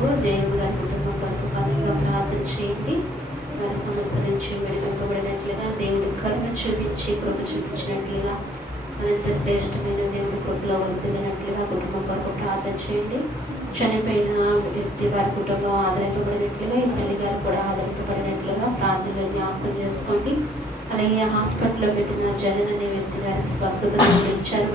కొరకు జయమ్మ గారి కుటుంబం కొరకు బలంగా ప్రార్థన చేయండి. వారి సమస్య నుంచి విడిపింపబడినట్లుగా దేవుడు కరుణ చూపించి కృప చూపించినట్లుగా మరింత శ్రేష్టమైన దేవుడి కృపలో వర్ధిల్లినట్లుగా కుటుంబం కొరకు ప్రార్థన చేయండి. చనిపోయిన వ్యక్తి వారి కుటుంబం ఆదరింపబడినట్లుగా ఈ తల్లి గారు కూడా ఆదరింపబడినట్లుగా ప్రార్థనలు జ్ఞాపకం చేసుకోండి. అలాగే హాస్పిటల్లో పెట్టిన జగన్ అనే వ్యక్తి గారికి స్వస్థత ఇచ్చారు.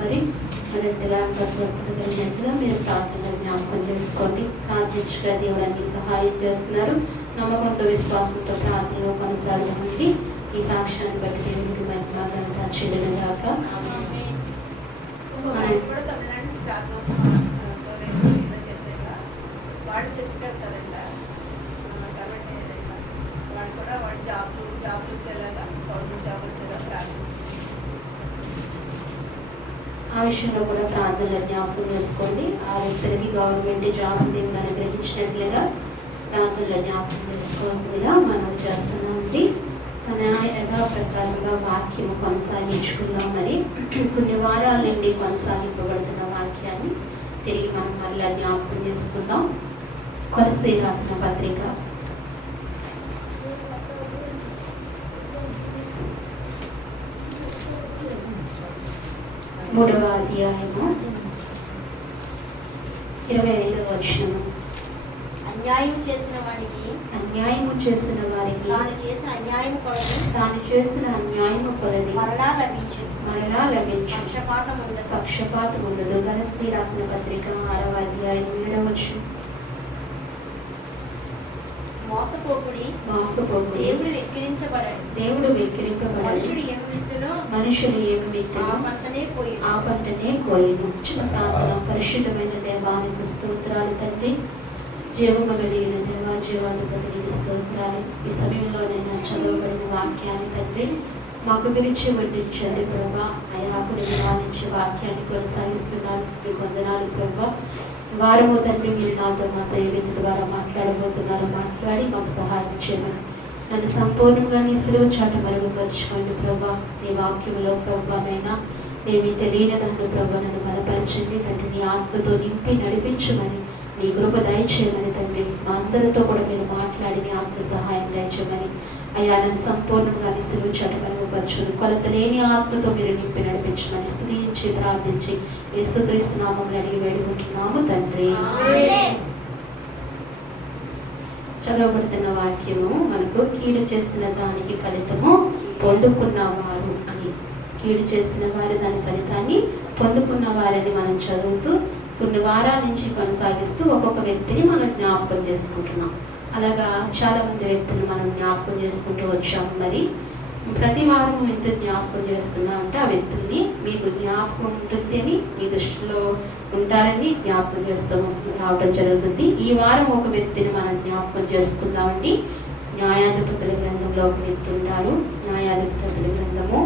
మరింతగా ఇంకా స్వస్థత కలిగినట్లుగా మీరు ప్రార్థనలు జ్ఞాపకం చేసుకోండి. ప్రార్థించగా దేవుడు అన్ని సహాయం చేస్తున్నారు. నమ్మకంతో విశ్వాసంతో ప్రార్థనలో కొనసాగండి. ఈ సాక్ష్యాన్ని బట్టి దేవునికి మహిమ ఘనత చెల్లుగాక. వాడు చర్చి కడతారంట కాబట్టి వాడు కూడా వాడు జాబ్లు వచ్చేలాగా గవర్నమెంట్ జాబ్ వచ్చేలాగా ప్రార్థించారు. ఆ విషయంలో కూడా ప్రార్థనలు జ్ఞాపకం చేసుకోండి. ఆ వ్యక్తులకి గవర్నమెంట్ జాబ్ దేవుని అనుగ్రహించినట్లుగా ప్రార్థనలు జ్ఞాపకం చేసుకోవాల్సిందిగా మనం చేస్తున్నామండి. మన యథాప్రకారంగా వాక్యము కొనసాగించుకుందాం. మరి కొన్ని వారాల నుండి కొనసాగింపబడుతున్న వాక్యాన్ని తిరిగి మనం మరలా జ్ఞాపకం చేసుకుందాం. కొలస్సీ రాసిన పత్రిక 3వ అధ్యాయము 25వ వచనము. అన్యాయం చేసిన వారికి తాను చేసిన అన్యాయము కొలది మరలా లభించు పక్షపాతం ఉండదు. కొలస్సీ రాసిన పత్రిక 6వ అధ్యాయం 7వ వచనం. మోసపోకుడి, దేవుడు వెక్కిరింపబడడు. మనుషులు ఏమి విత్తులో ఆ పంటనే కోయును. చిన్న ప్రార్థన. పరిశుద్ధమైన దేవానికి స్తోత్రాలు తండ్రి. జీవము కలిగిన దేవా, జీవాధిపతికి స్తోత్రాలు. ఈ సమయంలోనైనా చదవబడిన వాక్యాన్ని తండ్రి మాకు విరిచి వడ్డించండి ప్రభా. అయాకుని నుంచి వాక్యాన్ని కొనసాగిస్తున్నారు. మీకు వందనాలు ప్రభా. వారము తండ్రి మీరు నాతో మాతో ఏ వ్యక్తి ద్వారా మాట్లాడబోతున్నారో మాట్లాడి మాకు సహాయం చేయమని నన్ను సంపూర్ణంగా నీ సిలువ చాట మరుగుపరచుకోండి ప్రభా. నీ వాక్యంలో ప్రభానైనా ఏమీ తెలియని దాన్ని ప్రభా నన్ను బలపరచండి తండ్రి. నీ ఆత్మతో నింపి నడిపించమని, నీ కృప దయచేయమని తండ్రి. మా అందరితో కూడా మీరు మాట్లాడి నీ ఆత్మ సహాయం దయచేయమని అయ్యా. నన్ను సంపూర్ణంగా నీ సిలువ చాట మరుగుపరచుని కొలత లేని ఆత్మతో మీరు నింపి నడిపించమని స్తుతించి ప్రార్థించి యేసుక్రీస్తు నామములో అడిగి వేడుకుంటున్నాము తండ్రి. చదవబడుతున్న వాక్యము మనకు కీడు చేసిన దానికి ఫలితము పొందుకున్నవారు అని. కీడు చేసిన వారు దాని ఫలితాన్ని పొందుకున్న వారని మనం చదువుతూ కొన్ని వారాల నుంచి కొనసాగిస్తూ ఒక్కొక్క వ్యక్తిని మనం జ్ఞాపకం చేసుకుంటున్నాం. అలాగా చాలా మంది వ్యక్తులు మనం జ్ఞాపకం చేసుకుంటూ వచ్చాము. మరి ప్రతి వారం ఎంత జ్ఞాపకం చేస్తున్నా అంటే ఆ వ్యక్తుల్ని మీకు జ్ఞాపకం ఉంటుంది అని మీ దృష్టిలో ఉంటారని జ్ఞాపకం చేస్తూ రావడం జరుగుతుంది. ఈ వారం ఒక వ్యక్తిని మనం జ్ఞాపకం చేసుకుందామండి. న్యాయాధిపతుల గ్రంథంలో ఒక వ్యక్తి ఉంటారు. న్యాయాధిపతుల గ్రంథము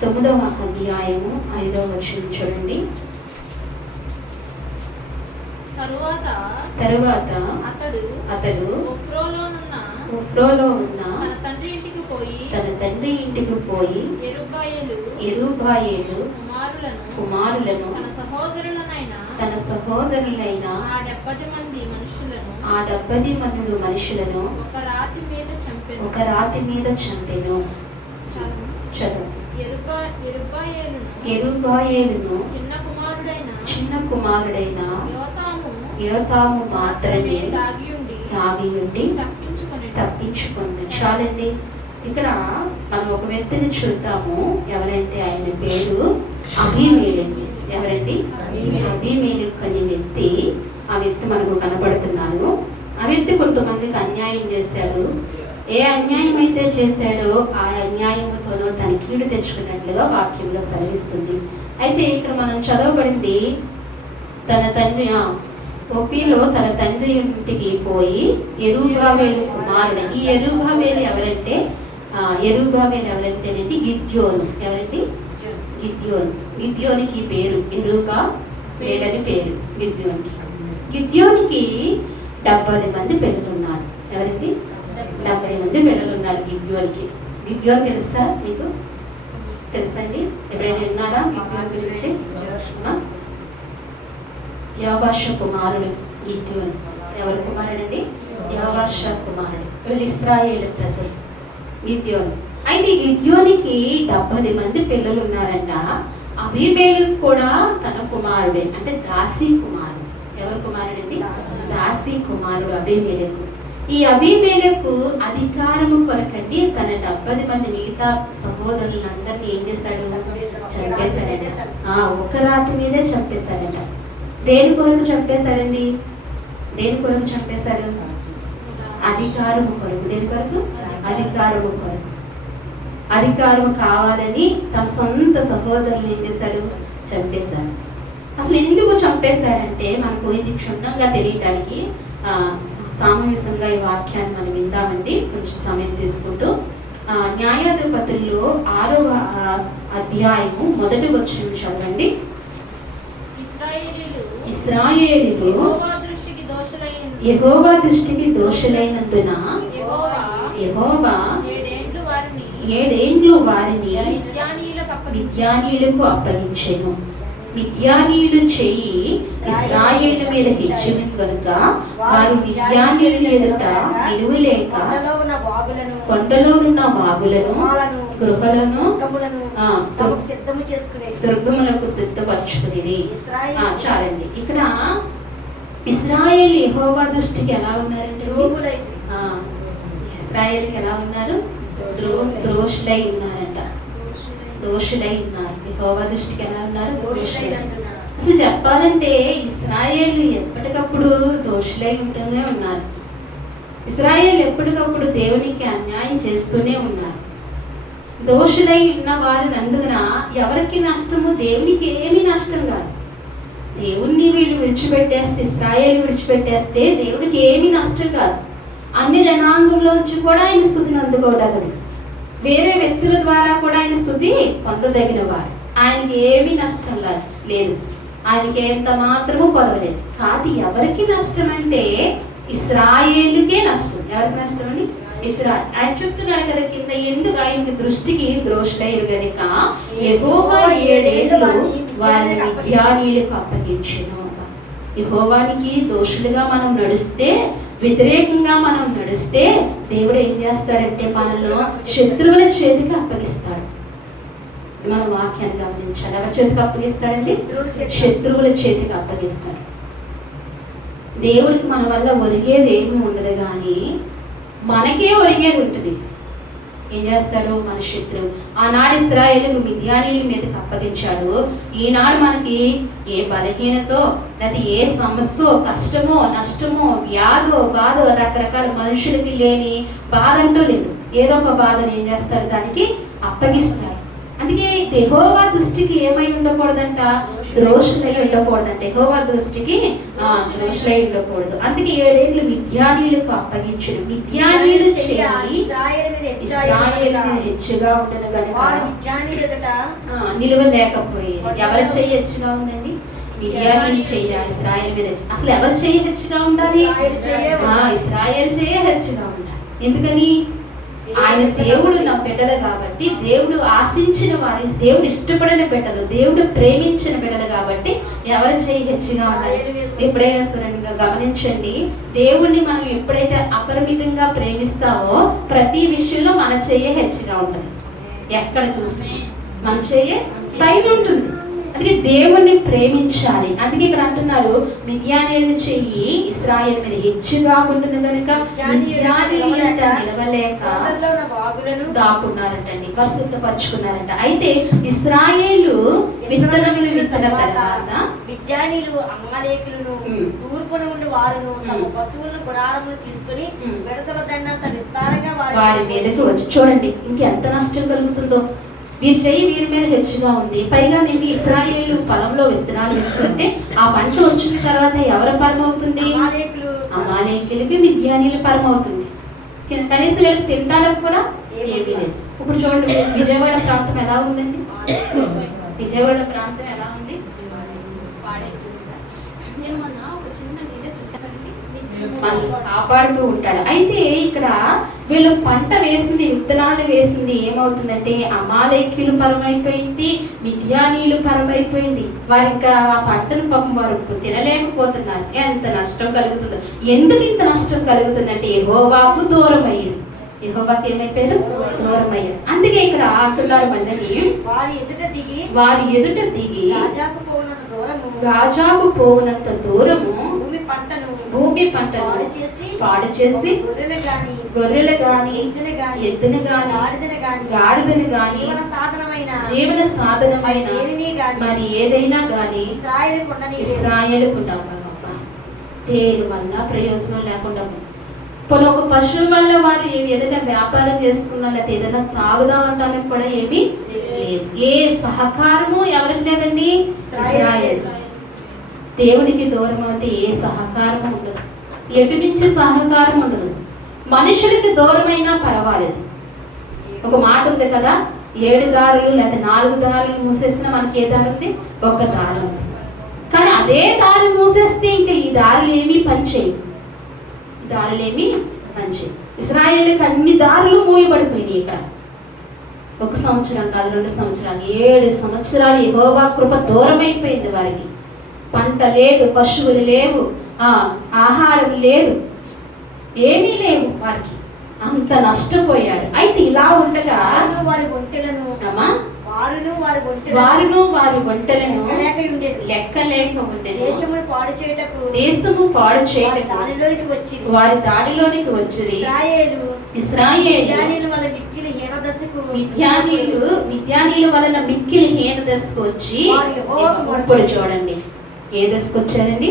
9వ అధ్యాయము 5వ వచనం చూడండి. తరువాత అతడు ఉఫ్రోలో ఉన్న తన తండ్రి ఇంటికి పోయి యెరుబ్బయలు కుమారులను తన సహోదరులైన ఆ 70 మంది మనుషులను ఒక రాతి మీద చంపెను. యెరుబ్బయలును చిన్న కుమారుడైన యోతాము మాత్రమే దాగి ఉండి తప్పించుకుని. చాలండి. ఇక్కడ మనం ఒక వ్యక్తిని చూద్దాము. ఎవరంటే ఆయన పేరు అబీమెలెకు. ఎవరండి? అబీమెలెకు అనే వ్యక్తి. ఆ వ్యక్తి మనకు కనపడుతున్నారు. ఆ వ్యక్తి కొంతమందికి అన్యాయం చేశాడు. ఏ అన్యాయం అయితే చేశాడో ఆ అన్యాయంతోనో తన కీడు తెచ్చుకున్నట్లుగా వాక్యంలో సెలవిస్తుంది. అయితే ఇక్కడ మనం చదవబడింది తన తండ్రి ఒపీలో తన తండ్రి ఇంటికి పోయి యెరుబ్బయలు కుమారుడు. ఈ యెరుబ్బయలు ఎవరంటే ఎవరంటేనండి గిద్యోను. ఎవరండి? గిద్యోనికి పేరు యెరుబ్బయలు అని పేరు గిద్యోనికి 70 మంది పిల్లలు ఉన్నారు. ఎవరండి? 70 మంది పిల్లలు ఉన్నారు గిద్యోనికి. తెలుసా మీకు? తెలుసండి? ఎప్పుడైనా విన్నారా గిద్యోను గురించి? యోవాష కుమారుడు గిద్యోను. ఎవరి కుమారుడండి? యోవాష కుమారుడు. వీళ్ళు ఇశ్రాయేలు ప్రజలు. గిద్యోను. అయితే గిద్యోనికి 70 మంది పిల్లలు ఉన్నారంట. అబీమెలెకు కూడా తన కుమారుడే, అంటే దాసి కుమారుడు. ఎవరి కుమారుడండి? దాసి కుమారుడు అబీమెలెకు. ఈ అబీమెలెకు అధికారము కొరకండి తన 70 మంది మిగతా సహోదరులందరినీ ఏం చేశాడు? చంపేశాడట. ఒక్క రాతి మీదే చంపేశాడట. దేని కొరకు చంపేశాడండి? దేని కొరకు చంపేశాడు? అధికారము కొరకు. దేని కొరకు? అధికారము కొరకు. అధికారం కావాలని తన సొంత సహోదరులు ఏం చేశాడు? చంపేశాడు. అసలు ఎందుకు చంపేశాడంటే మనకు ఇది క్షుణ్ణంగా తెలియటానికి సామవేశంగా ఈ వాక్యాన్ని మనం విందామండి, కొంచెం సమయం తీసుకుంటూ. న్యాయాధిపతుల్లో 6వ అధ్యాయము 1వ వచనం చదవండి. ఇశ్రాయేలీయులు యెహోవా దృష్టికి దోషులైనందున యెహోవా 7 ఏండ్లు వారిని మిద్యానీయులకు అప్పగించెను. మిద్యానీయులు చెయ్యి ఇశ్రాయేలు మీద హెచ్చినను గనుక వారు మిద్యానీయుల ఎదుట నిలువలేక కొండలో ఉన్న వాగులను గృహలను దుర్గములకు సిద్ధపరచుకునేది. చాలండి. ఇక్కడ ఇశ్రాయేలు యెహోవా దృష్టికి ఎలా ఉన్నారంటే, ఇశ్రాయేలుకి ఎలా ఉన్నారు? దోషులై ఉన్నారంట. దోషులై ఉన్నారు. యెహోవా దృష్టికి ఎలా ఉన్నారు? దోషులై. అసలు చెప్పాలంటే ఇశ్రాయేలు ఎప్పటికప్పుడు దోషులై ఉంటూనే ఉన్నారు. ఇశ్రాయేలు ఎప్పటికప్పుడు దేవునికి అన్యాయం చేస్తూనే ఉన్నారు. దోషులై ఉన్న వారు అందున ఎవరికి నష్టము? దేవునికి ఏమీ నష్టం కాదు. దేవుణ్ణి వీళ్ళు విడిచిపెట్టేస్తే, ఇశ్రాయేలు విడిచిపెట్టేస్తే దేవుడికి ఏమీ నష్టం కాదు. అన్ని జనాంగంలోంచి కూడా ఆయన స్థుతిని అందుకోదగడు. వేరే వ్యక్తుల ద్వారా కూడా ఆయన స్థుతి పొందదగిన వాడు. ఆయనకి ఏమీ నష్టం లేదు. ఆయనకి ఎంత మాత్రము కొదవలేదు. కాదు ఎవరికి నష్టం అంటే ఇశ్రాయేలుకే నష్టం. ఎవరికి నష్టం అండి? ఆయన చెప్తున్నాడు కదా కింద, ఎందుకు ఆయనకి దృష్టికి దోషులైరు గనుక యెహోవా 7 ఏండ్లు వారిని మిద్యానీయులకు అప్పగించెను. యెహోవానికి దోషులుగా మనం నడుస్తే, వ్యతిరేకంగా మనం నడుస్తే దేవుడు ఏం చేస్తాడంటే మనల్ని శత్రువుల చేతికి అప్పగిస్తాడు. మన వాక్యాన్ని గమనించాలి. ఎవరి చేతికి అప్పగిస్తాడండి? శత్రువుల చేతికి అప్పగిస్తాడు. దేవుడికి మన వల్ల ఒరిగేది ఏమీ ఉండదు, కానీ మనకే ఒరిగేది ఉంటుంది. ఏం చేస్తాడు? మన శత్రువు. ఆనాడు ఇశ్రాయేలు మిద్యానీయుల మీదకి అప్పగించాడు. ఈనాడు మనకి ఏ బలహీనతో, లేదా ఏ సమస్యో, కష్టమో, నష్టమో, వ్యాధో, బాధో, రకరకాల మనుషులకి లేని బాధ అంటూ లేదు. ఏదో ఒక బాధను ఏం చేస్తారు? దానికి అప్పగిస్తారు. అందుకే యెహోవా దృష్టికి ఏమై ఉండకూడదంట? దోషులై ఉండకూడదంట. యెహోవా దృష్టికి దోషులై ఉండకూడదు. అందుకే 7 ఏండ్లు మిద్యానీయులకు అప్పగించును. మిద్యానీయులు చేయి ఇశ్రాయేలు మీద హెచ్చుగా ఉండను గనుక నిలవలేకపోయేది. ఎవరి చెయ్యి హెచ్చుగా ఉందండి? మిద్యానీయులు చెయ్యి ఇశ్రాయేలు మీద. అసలు ఎవరి చెయ్యి హెచ్చుగా ఉండాలి? ఇశ్రాయేలు చెయ్యి హెచ్చుగా ఉండాలి. ఎందుకని? ఆయన దేవుడు నా బిడ్డలు కాబట్టి, దేవుడు ఆశించిన వారి, దేవుడు ఇష్టపడిన బిడ్డలు, దేవుడు ప్రేమించిన బిడ్డలు కాబట్టి ఎవరు చేయి హెచ్చుగా ఉండాలి? ఎప్పుడైనా సరేగా గమనించండి, దేవుణ్ణి మనం ఎప్పుడైతే అపరిమితంగా ప్రేమిస్తామో ప్రతి విషయంలో మన చెయ్యి హెచ్చుగా ఉంటుంది. ఎక్కడ చూస్తే మన చెయ్యి పైన ఉంటుంది. అందుకే దేవుణ్ణి ప్రేమించాలి. అందుకే ఇక్కడ అంటున్నారు మిద్యానీయుల చెయ్యి ఇశ్రాయేలు మీద హెచ్చుగా ఉండును గనుక మిద్యానీయులు అంట నిలవలేక దాక్కున్నారంటండి, పరిశుద్ధపరుచుకున్నారంట. అయితే ఇశ్రాయేలు విత్తనములు విత్తన తర్వాత మిద్యానీయులు అమాలేకులను తూర్పున ఉండి వారును తమ పశువులను గుడారములు తీసుకుని మిడతల దండంత విస్తారంగా వారి మీదకి వచ్చి, చూడండి ఇంకెంత నష్టం కలుగుతుందో. వీరి చెయ్యి వీరి మీద హెచ్చుగా ఉంది. పైగా నిండి ఇశ్రాయేలు పొలంలో విత్తనాలు వేస్తుంటే ఆ పంట వచ్చిన తర్వాత ఎవరు పరమవుతుంది? అమాలేకులకి మిద్యానీయులు పరమవుతుంది. కనీసం వీళ్ళకి తినడానికి కూడా ఏమీ లేదు. ఇప్పుడు చూడండి విజయవాడ ప్రాంతం ఎలా ఉందండి? విజయవాడ ప్రాంతం ఎలా ఉంది? నేను మొన్న ఒక చిన్న వీడియో చూసానండి. మనల్ని కాపాడుతూ ఉంటాడు. అయితే ఇక్కడ వీళ్ళు పంట వేసింది, విత్తనాలు వేసింది, ఏమవుతుందంటే అమాలేకీయులు పరమైపోయింది, మిద్యానీయులు పరమైపోయింది. వారు ఇంకా ఆ పంటను పాపం వారు తినలేకపోతున్నారు. ఎంత నష్టం కలుగుతుందో. ఎందుకు ఇంత నష్టం కలుగుతుందంటే యెహోవాకు దూరం అయ్యారు. యెహోవాకి ఏమైపోయారు? దూరం అయ్యారు. అందుకే ఇక్కడ అంటున్నారు మళ్ళీ వారి ఎదుట దిగి గాజాకు పోవునంత దూరము భూమి పంటను పాడు చేసి గొర్రెలు గాని ఎద్దును గాని గాడిదను గాని జీవన సాధనమైన మరి ఏదైనా గాని ఇశ్రాయేలుకుండా దేని వల్ల ప్రయోజనం లేకుండా కొన్ని ఒక పశువు వల్ల వారు ఏదైనా వ్యాపారం చేసుకున్నా లేకపోతే ఏదైనా తాగుదామంటానికి కూడా ఏమీ లేదు. ఏ సహకారము ఎవరికి లేదండి? ఇశ్రాయేలు. దేవునికి దూరం అయితే ఏ సహకారం ఉండదు, ఎటు నుంచి సహకారం ఉండదు. మనుషులకి దూరమైనా పర్వాలేదు. ఒక మాట ఉంది కదా, 7 దారులు లేదా 4 దారులు మూసేసినా మనకి ఏ దారి ఉంది? ఒక దారి ఉంది. కానీ అదే దారి మూసేస్తే ఇంకా ఈ దారులు ఏమీ పనిచేయవు. ఇశ్రాయేలుకి అన్ని దారులు మూయబడిపోయినాయి. ఇక్కడ 1 సంవత్సరం కాదు, 2 సంవత్సరాలు, 7 సంవత్సరాలు యెహోవా కృప దూరం అయిపోయింది వారికి. పంట లేదు, పశువులు లేవు, ఆహారం లేదు, ఏమీ లేవు. వారికి అంత నష్టపోయారు. అయితే ఇలా ఉండగా వారును వారి ఒంటెలను లెక్కలేక ఉండేది. దేశము పాడు చేయటకు వారి దారిలోనికి వచ్చింది. ఇశ్రాయేలు మిద్యానీయుల వలన మిక్కిలి హీన దశకు వచ్చి, ఇప్పుడు చూడండి ఏ దశకు వచ్చారండి?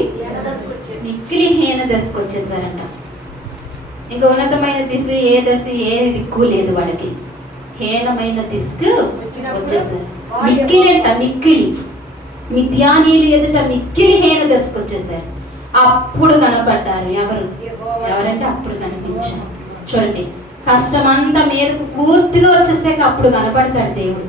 మిక్కిలి హీన దశకు వచ్చేసారంట. ఇంకా ఉన్నతమైన దిశ ఏ దశ ఏ దిక్కు లేదు వాళ్ళకి. హీనమైన దిశకు వచ్చేసారు. మిక్కిలి మిద్యానీయులు ఎదుట మిక్కిలి హీన దశకు వచ్చేసారు. అప్పుడు కనపడ్డారు. ఎవరంటే అప్పుడు కనిపించారు. చూడండి, కష్టమంతా మీదకు పూర్తిగా వచ్చేసాక అప్పుడు కనపడతాడు దేవుడు.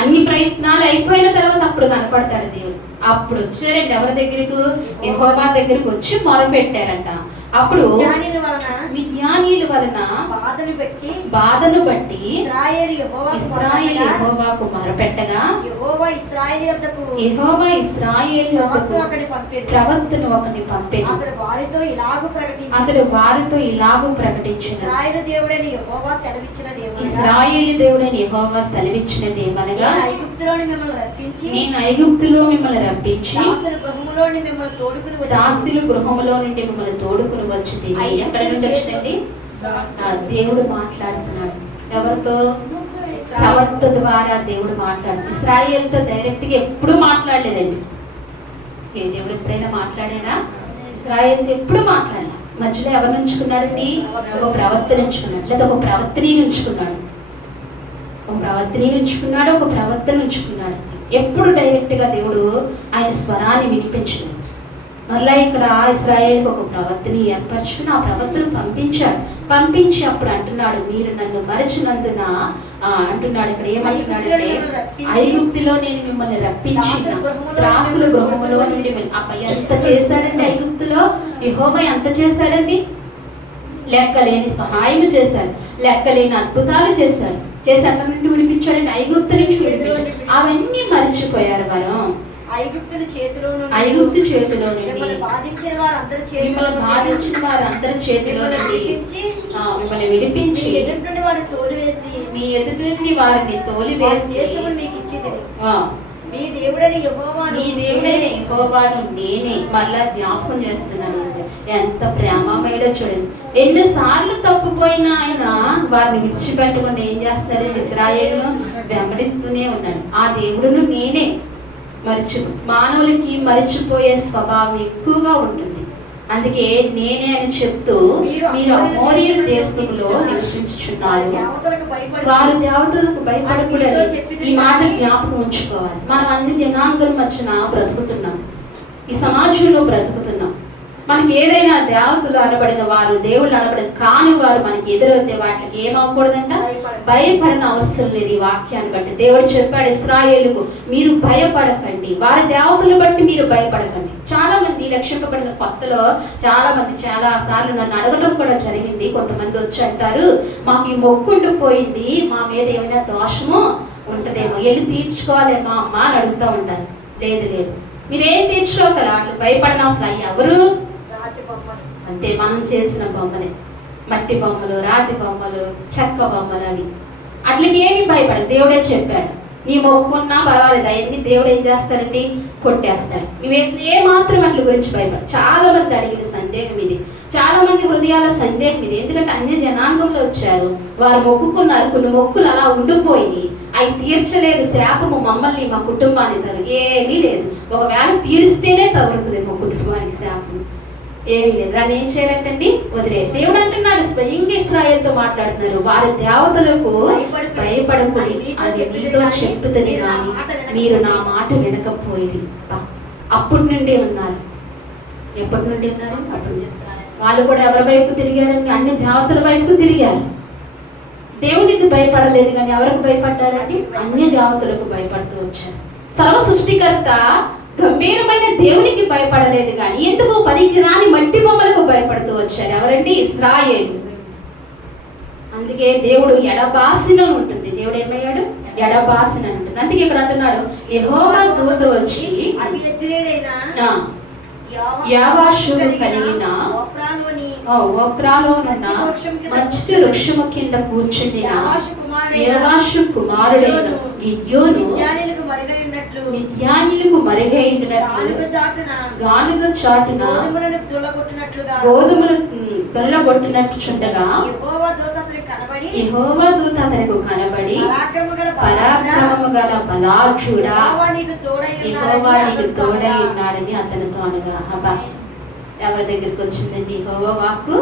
అన్ని ప్రయత్నాలు అయిపోయిన తర్వాత అప్పుడు కనపడతాడు దేవుడు. అప్పుడు వచ్చారండి ఎవరి దగ్గరకు? యెహోవా దగ్గరకు వచ్చి మొరపెట్టారంట. అప్పుడు మిద్యానీయుల వలన బాధను బట్టి ఇశ్రాయేలు యెహోవాకు మొరపెట్టగా యెహోవా ఇశ్రాయేలు ప్రవక్తను ఒకని పంపెను. అతడు వారితో ఇలాగు ప్రకటించిన ఇశ్రాయేలు దేవుడైన యెహోవా సెలవిచ్చినది ఏమనగా, నేను ఐగుప్తులో మిమ్మల్ని రప్పించి దాసుల గృహములో నుండి మిమ్మల్ని తోడుకుని వచ్చింది. ఎక్కడ నుంచి వచ్చిందండి? దేవుడు మాట్లాడుతున్నాడు. ఎవరితో? ప్రవక్త ద్వారా దేవుడు మాట్లాడు. ఇశ్రాయేలుతో డైరెక్ట్ గా ఎప్పుడు మాట్లాడలేదండి. ఏ దేవుడు ఎప్పుడైనా మాట్లాడాడా? ఇశ్రాయేలుతో ఎప్పుడు మాట్లాడలే. మధ్యలో ఎవరిని ఉంచుకున్నాడండి? ఒక ప్రవక్తని ఉంచుకున్నాడు, లేదా ఒక ప్రవక్తని ఉంచుకున్నాడు, ఒక ప్రవక్తని ఉంచుకున్నాడు. ఎప్పుడు డైరెక్ట్ గా దేవుడు ఆయన స్వరాన్ని వినిపించింది. మళ్ళా ఇక్కడ ఇశ్రాయేలుకి ఒక ప్రవక్తని ఏర్పరచుకుని ఆ ప్రవక్తను పంపించి అప్పుడు అంటున్నాడు, మీరు నన్ను మరచినందున అంటున్నాడు. ఇక్కడ ఏమంటున్నాడంటే, ఐగుప్తులో నేను మిమ్మల్ని రప్పించిన త్రాసుల గృహములో నుండి అబ్బాయి ఎంత చేశాడండి ఐగుప్తులో. యెహోవా ఎంత చేశాడండి? లెక్కలేని సహాయం చేశాడు, లెక్కలేని అద్భుతాలు చేశాడు. చేసి అక్కడి నుండి విడిపించాడని, ఐగుప్తు నుంచి విడిపించాడు. అవన్నీ మర్చిపోయారు వారు. ఐగుప్తు చేతిలో నుండి మిమ్మల్ని బాధించిన వారందరి చేతిలో నుండి మిమ్మల్ని విడిపించి మీ ఎదుటి నుండి వారిని తోలివేసి మీ దేవుడైన యెహోవాను నేనే. మళ్ళా జ్ఞాపకం చేస్తున్నాను. ఎంత ప్రేమమేడో చూడండి. ఎన్నిసార్లు తప్పిపోయినా ఆయన వారిని విడిచిపెట్టకుండా ఏం చేస్తాడు? ఇశ్రాయేలును వెంబడిస్తూనే ఉన్నాడు. ఆ దేవుడును నేనే. మానవులకి మరిచిపోయే స్వభావం ఎక్కువగా ఉంటుంది. అందుకే నేనే అని చెప్తూ, మీరు అమోరియల్ దేశంలో నివసించుచున్నారు, వారు దేవతలకు భయపడకూడదు. ఈ మాట జ్ఞాపకం ఉంచుకోవాలి. మనం అన్ని జనాంగం మధ్యన బ్రతుకుతున్నాం, ఈ సమాజంలో బ్రతుకుతున్నాం. మనకి ఏదైనా దేవతలు అనబడిన వారు, దేవుళ్ళు అనబడిన కాని వారు మనకి ఎదురవుతే వాటికి ఏమవకూడదంట, భయపడని అవసరం లేదు. ఈ వాక్యాన్ని బట్టి దేవుడు చెప్పాడు ఇశ్రాయేలుకు, మీరు భయపడకండి, వారి దేవతలు బట్టి మీరు భయపడకండి. చాలా మంది రక్షింపబడిన కొత్తలో చాలా సార్లు నన్ను అడగడం కూడా జరిగింది. కొంతమంది వచ్చి అంటారు, మాకు ఈ మొక్కుండి పోయింది, మా మీద ఏమైనా దోషము ఉంటదేమో, వెళ్ళి తీర్చుకోవాలి మా అమ్మ అని అడుగుతూ ఉంటారు. లేదు, మీరేం తీర్చుకోగల, అట్లా భయపడిన అవసరం. ఎవరు అంతే, మనం చేసిన బొమ్మలే, మట్టి బొమ్మలు, రాతి బొమ్మలు, చెక్క బొమ్మలు, అవి అట్లకి ఏమి భయపడదు. దేవుడే చెప్పాడు, నీ మొక్కున్నా పర్వాలేదు, అవన్నీ దేవుడు ఏం చేస్తాడండి, కొట్టేస్తాడు. ఏ మాత్రం అట్ల గురించి భయపడు. చాలా మంది అడిగిన సందేహం ఇది, చాలా మంది హృదయాల సందేహం ఇది. ఎందుకంటే అన్య జనాంగంలో వచ్చారు, వారు మొక్కుకున్నారు, కొన్ని మొక్కులు అలా ఉండిపోయి అవి తీర్చలేదు, శాపము మమ్మల్ని మా కుటుంబాన్ని తరు. ఏమీ లేదు, ఒకవేళ తీరిస్తేనే తగులుతుంది మా కుటుంబానికి శాపం. ఏమీ లేదు, దాన్ని ఏం చేయాలంటండి, వదిలే. దేవుడు అంటున్నాడు, స్వయంగా ఇశ్రాయేలుతో మాట్లాడుతున్నారు, వారి దేవతలకు భయపడకుని అది మీతో చెప్పుదని కానీ మీరు నా మాట వినకపోయి. అప్పటి నుండి ఉన్నారు. ఎప్పటి నుండి ఉన్నారు? అప్పుడు వాళ్ళు కూడా ఎవరి వైపుకు తిరిగారండి? అన్ని దేవతల వైపుకు తిరిగారు. దేవునికి భయపడలేదు, కానీ ఎవరికి భయపడ్డారండి? అన్య దేవతలకు భయపడుతూ వచ్చారు. సర్వ సృష్టికర్త గంభీరమైన దేవునికి భయపడలేదు, కానీ ఎందుకు పనికిరాని మట్టి బొమ్మలకు భయపడుతూ వచ్చారు. ఎవరండి? ఇశ్రాయేలు. అందుకే దేవుడు ఎడబాసిన ఉంటుంది. దేవుడు ఏమయ్యాడు? ఎడబాసిన ఉంటుంది. అందుకే ఇక్కడ అంటున్నాడు, యెహోవా దూత వచ్చి యావాషుడు కలిగిన ఓప్రాలోనున్న మంచి వృక్షము కింద కూర్చుండిన యావాషు కుమారుడైన గిద్యోను మిద్యానీయులకు మరుగైనట్లు గానుగ చాటున గోధుమలు తొలగొట్టినట్లుండగా యెహోవా దూత అతనికి కనబడి, పరాక్రమము గల బలాఢ్యుడా, యెహోవా నీకు తోడై ఉన్నాడని అతనితో అనగా. అబ్బా, ఎవరి దగ్గరికి వచ్చిందండి యెహోవా వాక్కు?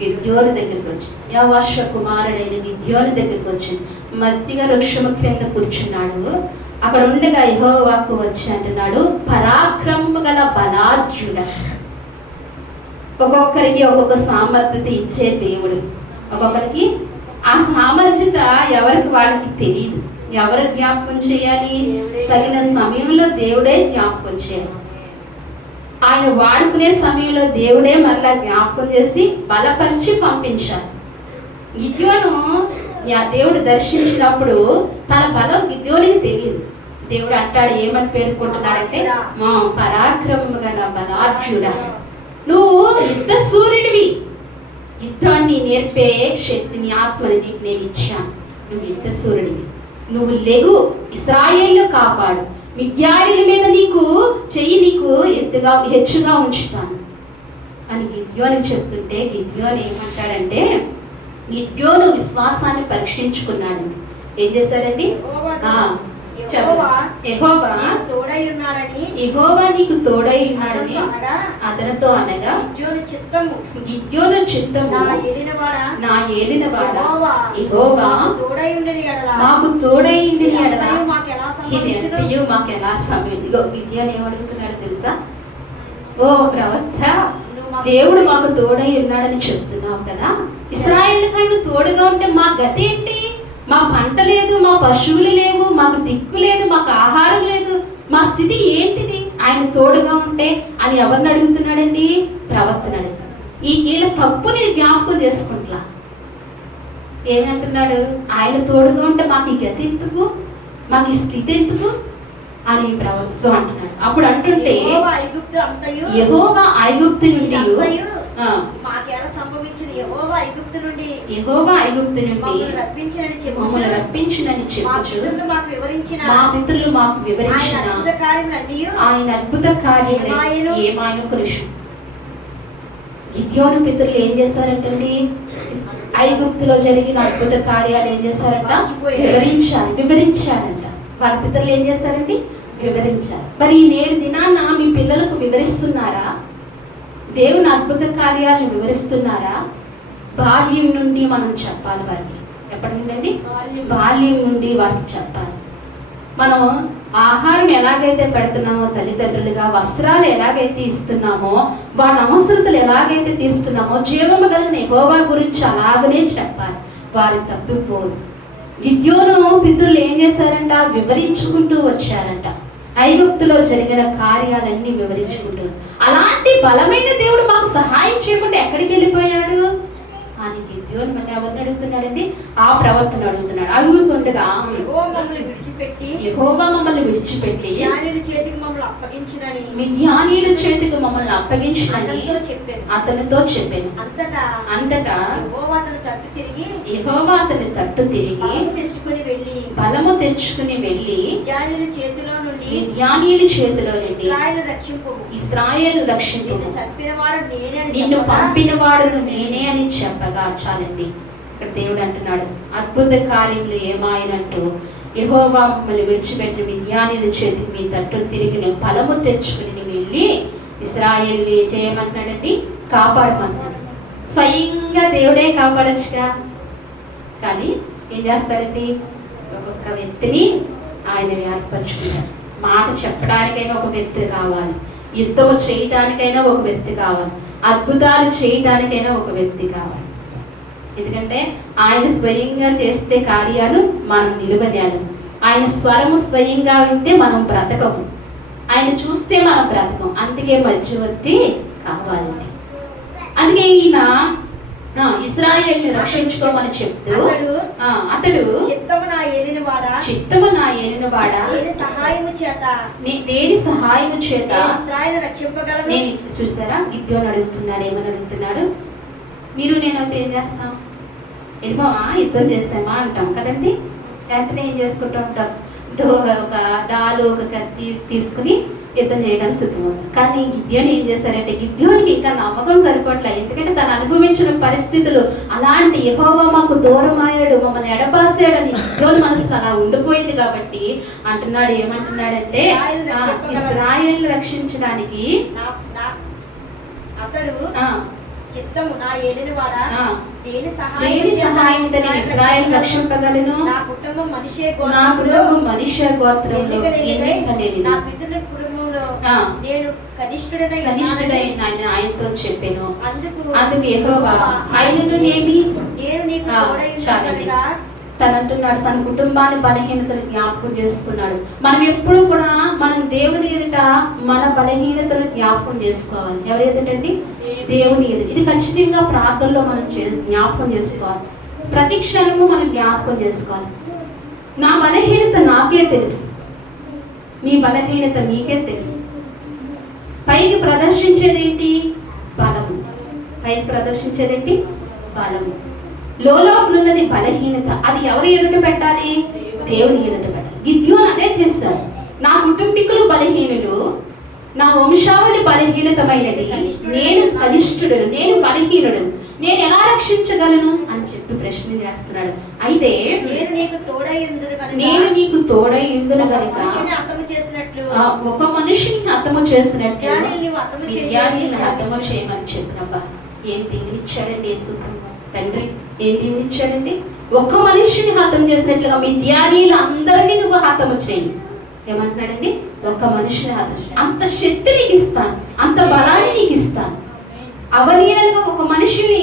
గిద్యోను దగ్గరికి వచ్చింది. యెహోషువ కుమారుడైన గిద్యోను దగ్గరికి వచ్చింది. మధ్యగా వృక్షము క్రింద కూర్చున్నాడు. అక్కడ ఉండగా యెహోవా వాక్కు వచ్చి అంటున్నాడు, పరాక్రమము గల బలాఢ్యుడా. ఒక్కొక్కరికి ఒక్కొక్క సామర్థ్యత ఇచ్చే దేవుడు. ఒక్కొక్కరికి ఆ సామర్థ్యత ఎవరికి వాళ్ళకి తెలియదు. ఎవరు జ్ఞాపకం చేయాలి? తగిన సమయంలో దేవుడే జ్ఞాపకం చేయాలి. ఆయన వాడుకునే సమయంలో దేవుడే మళ్ళా జ్ఞాపకం చేసి బలపరిచి పంపించాలి. గిద్యోను దేవుడు దర్శించినప్పుడు తన బలం గిద్యోనికి తెలియదు. దేవుడు అంటాడు, ఏమని పేర్కొంటున్నాడంటే, మా పరాక్రమము గల బలాఢ్యుడా, నువ్వు యుద్ధ సూర్యుడివి, యుద్ధాన్ని నేర్పే శక్తిని, ఆత్మని నీకు నేను ఇచ్చాను. నువ్వు యుద్ధ సూర్యుడివి, నువ్వు లెగు, ఇశ్రాయేలును కాపాడు, మిద్యానీయుల మీద నీకు చెయ్యి నీకు హెచ్చుగా ఉంచుతాను అని గిద్యోనికి చెప్తుంటే, గిద్యోను ఏమంటాడంటే, గిద్యోను విశ్వాసాన్ని పరీక్షించుకున్నాడండి. ఏం చేశాడండి? యెహోవా నీకు తోడై ఉన్నాడని అతనితో అనగా, గిద్యోను చిత్తము, నా ఏలినవాడా, యెహోవా మాకు తోడై ఉండిన ఎడల ఇది ఎంతయు మాకు ఎలా సమయం. ఇగో గిద్యోను ఏమడుగుతున్నాడు తెలుసా? ఓ ప్రవక్త, దేవుడు మాకు తోడై ఉన్నాడని చెప్తున్నావు కదా, ఇశ్రాయేలుకు ఆయన తోడుగా ఉంటే మా గతి ఏంటి? మా పంట లేదు, మా పశువులు లేవు, మాకు దిక్కు లేదు, మాకు ఆహారం లేదు, మా స్థితి ఏంటిది? ఆయన తోడుగా ఉంటే అని ఎవరిని అడుగుతున్నాడండి? ప్రవక్తను అడుగుతాడు. వీళ్ళ తప్పుని జ్ఞాపకం చేసుకుంటా. ఏమంటున్నాడు? ఆయన తోడుగా ఉంటే మాకు ఈ గతి ఎందుకు, మాకు ఈ స్థితి ఎందుకు అని ప్రవక్తతో అంటున్నాడు. అప్పుడు అంటుంటే, యెహోవా ఐగుప్తు నుండి మమ్మల్ని రప్పించునని చెప్పుచు మా పితరులు మాకు వివరించిన ఆయన అద్భుత కార్యములు ఏమాయన కృషి. గిద్యోను పితరులు ఏం చేశారంటండి? ఐగుప్తులో జరిగిన అద్భుత కార్యాలు ఏం చేశారంట? వివరించారంట. వాళ్ళ పితరులు ఏం చేస్తారండి? వివరించారు. మరి ఈ నేడు దినాన్న మీ పిల్లలకు వివరిస్తున్నారా? దేవుని అద్భుత కార్యాలను వివరిస్తున్నారా? బాల్యం నుండి మనం చెప్పాలి వారికి. ఎప్పటి నుండి అండి? బాల్యం నుండి వారికి చెప్పాలి. మనం ఆహారం ఎలాగైతే పెడుతున్నామో తల్లిదండ్రులుగా, వస్త్రాలు ఎలాగైతే ఇస్తున్నామో, వాళ్ళ అవసరతలు ఎలాగైతే తీస్తున్నామో, జీవము కలిగిన యెహోవా గురించి అలాగనే చెప్పాలి. వారి తప్పిపోరు. గిద్యోను పితరులు ఏం చేశారంట? వివరించుకుంటూ వచ్చారంట. ఐగుప్తులో జరిగిన కార్యాలన్నీ వివరించుకుంటూ. అలాంటి బలమైన దేవుడు మాకు సహాయం చేయకుండా ఎక్కడికి వెళ్ళిపోయాడు అని గిద్యోను మళ్ళీ ఎవరిని అడుగుతున్నాడండి? ఆ ప్రవక్తను అడుగుతున్నాడు. అడుగుతుండగా యెహోవా మమ్మల్ని విడిచిపెట్టి మిద్యానీయుల చేతికి మమ్మల్ని అప్పగించునని అతనితో చెప్పాను. అంతటా యెహోవా అతని తట్టు తిరిగి బలము తెచ్చుకుని వెళ్ళి మిద్యానీయుల చేతిలో నుండి ఇశ్రాయేలు రక్షింపు, నిన్ను పంపిన వాడును నేనే అని చెప్పగా చాలండి. ఇక్కడ దేవుడు అంటున్నాడు, అద్భుత కార్యములు ఏమాయనంటూ యెహోవా మమ్మల్ని విడిచిపెట్టిన మిద్యానీయుల చేతికి మీ తట్టు తిరిగి బలము తెచ్చుకుని వెళ్ళి ఇశ్రాయేలు చేయమంటున్నాడండి, కాపాడమన్నాడు. స్వయంగా దేవుడే కాపాడచ్చుగా, కానీ ఏం చేస్తారండి? ఒక్కొక్క వ్యక్తిని ఆయన ఏర్పరచుకున్నారు. మాట చెప్పడానికైనా ఒక వ్యక్తి కావాలి, యుద్ధం చేయటానికైనా ఒక వ్యక్తి కావాలి, అద్భుతాలు చేయటానికైనా ఒక వ్యక్తి కావాలి. ఎందుకంటే ఆయన స్వయంగా చేస్తే కార్యాలు మనం నిలువనేలం. ఆయన స్వరము స్వయంగా వింటే మనం బ్రతకము, ఆయన చూస్తే మనం బ్రతకం. అందుకే మధ్యవర్తి కావాలండి. అందుకే ఈయన ఇశ్రాయేలుని రక్షించుకోమని చెప్తూ అతడు చిత్తము నా ఏలినవాడా దేని సహాయము చేత నేను చూస్తారా? గిద్యోను అడుగుతున్నాడు. ఏమని అడుగుతున్నాడు? మీరు నేనైతే ఏం చేస్తాం? వెళ్ళిపోవా, యుద్ధం చేసామా అంటాం కదండి. వెంటనే ఏం చేసుకుంటాం? ఒక డాలు ఒక కత్తి తీసుకుని యుద్ధం చేయడానికి సిద్ధమవుతుంది. కానీ గిద్యోను ఏం చేశారంటే, గిద్యోనికి ఇంకా నమ్మకం సరిపట్ల. ఎందుకంటే తను అనుభవించిన పరిస్థితులు అలాంటి, యెహోవా మాకు దూరం అయ్యాడు, మమ్మల్ని ఎడబాసాడని గిద్యోను మనసులో అలా ఉండిపోయింది. కాబట్టి అంటున్నాడు, ఏమంటున్నాడంటే, ఇశ్రాయేలును రక్షించడానికి అతడు చిత్తము నా ఏలినవాడా దేని సహాయంతో నేను ఇశ్రాయేలు రక్షింపగలను? నా కుటుంబం మనుష్య గోత్రంలో ఎన్నిక లేనిది. నా పితరుల కుటుంబంలో నేను కనిష్ఠుడైన ఆయనతో చెప్పాను. అందుకు యెహోవా ఆయనను నేను నీకు చాలండి. తను అంటున్నాడు, తన కుటుంబాన్ని బలహీనతలు జ్ఞాపకం చేసుకున్నాడు. మనం ఎప్పుడు కూడా మనం దేవుని ఎదుట మన బలహీనతలు జ్ఞాపకం చేసుకోవాలి. ఎవరి ఎదుటండి? దేవుని ఎదుట. ఇది ఖచ్చితంగా ప్రార్థనలో మనం జ్ఞాపకం చేసుకోవాలి. ప్రతి క్షణము మనం జ్ఞాపకం చేసుకోవాలి. నా బలహీనత నాకే తెలుసు, నీ బలహీనత నీకే తెలుసు. పైకి ప్రదర్శించేదేంటి? బలము. పైకి ప్రదర్శించేదేంటి? బలము. లోపలున్నది బలహీనత. అది ఎవరు ఎదుట పెట్టాలి? దేవుని ఎదుట పెట్టాలి. గిద్యోను అదే చేశాడు. నా కుటుంబీకులు బలహీనులు, నా వంశావళి బలహీనతమైనది, నేను కనిష్ఠుడు, నేను బలహీనుడు, నేను ఎలా రక్షించగలను అని చెప్పి ప్రశ్న చేస్తున్నాడు. అయితే నేను నీకు తోడై ఉందును కనుక ఒక మనిషిని హతము చేసినట్లు మిద్యానీయులను హతము చేయమని చెప్పినబ్బా. ఏం దీవెనిచ్చాడండి యేసు తండ్రి, ఏం దీవెనిచ్చాడండి? ఒక్క మనిషిని హతం చేసినట్లుగా మిద్యానీయులు అందరినీ నువ్వు హతము చేయి. ఏమంటున్నాడండి? ఒక్క మనిషిని హతం. అంత శక్తి నీకు ఇస్తాను, అంత బలాన్ని నీకు ఇస్తాను. అవలీలగా ఒక మనిషిని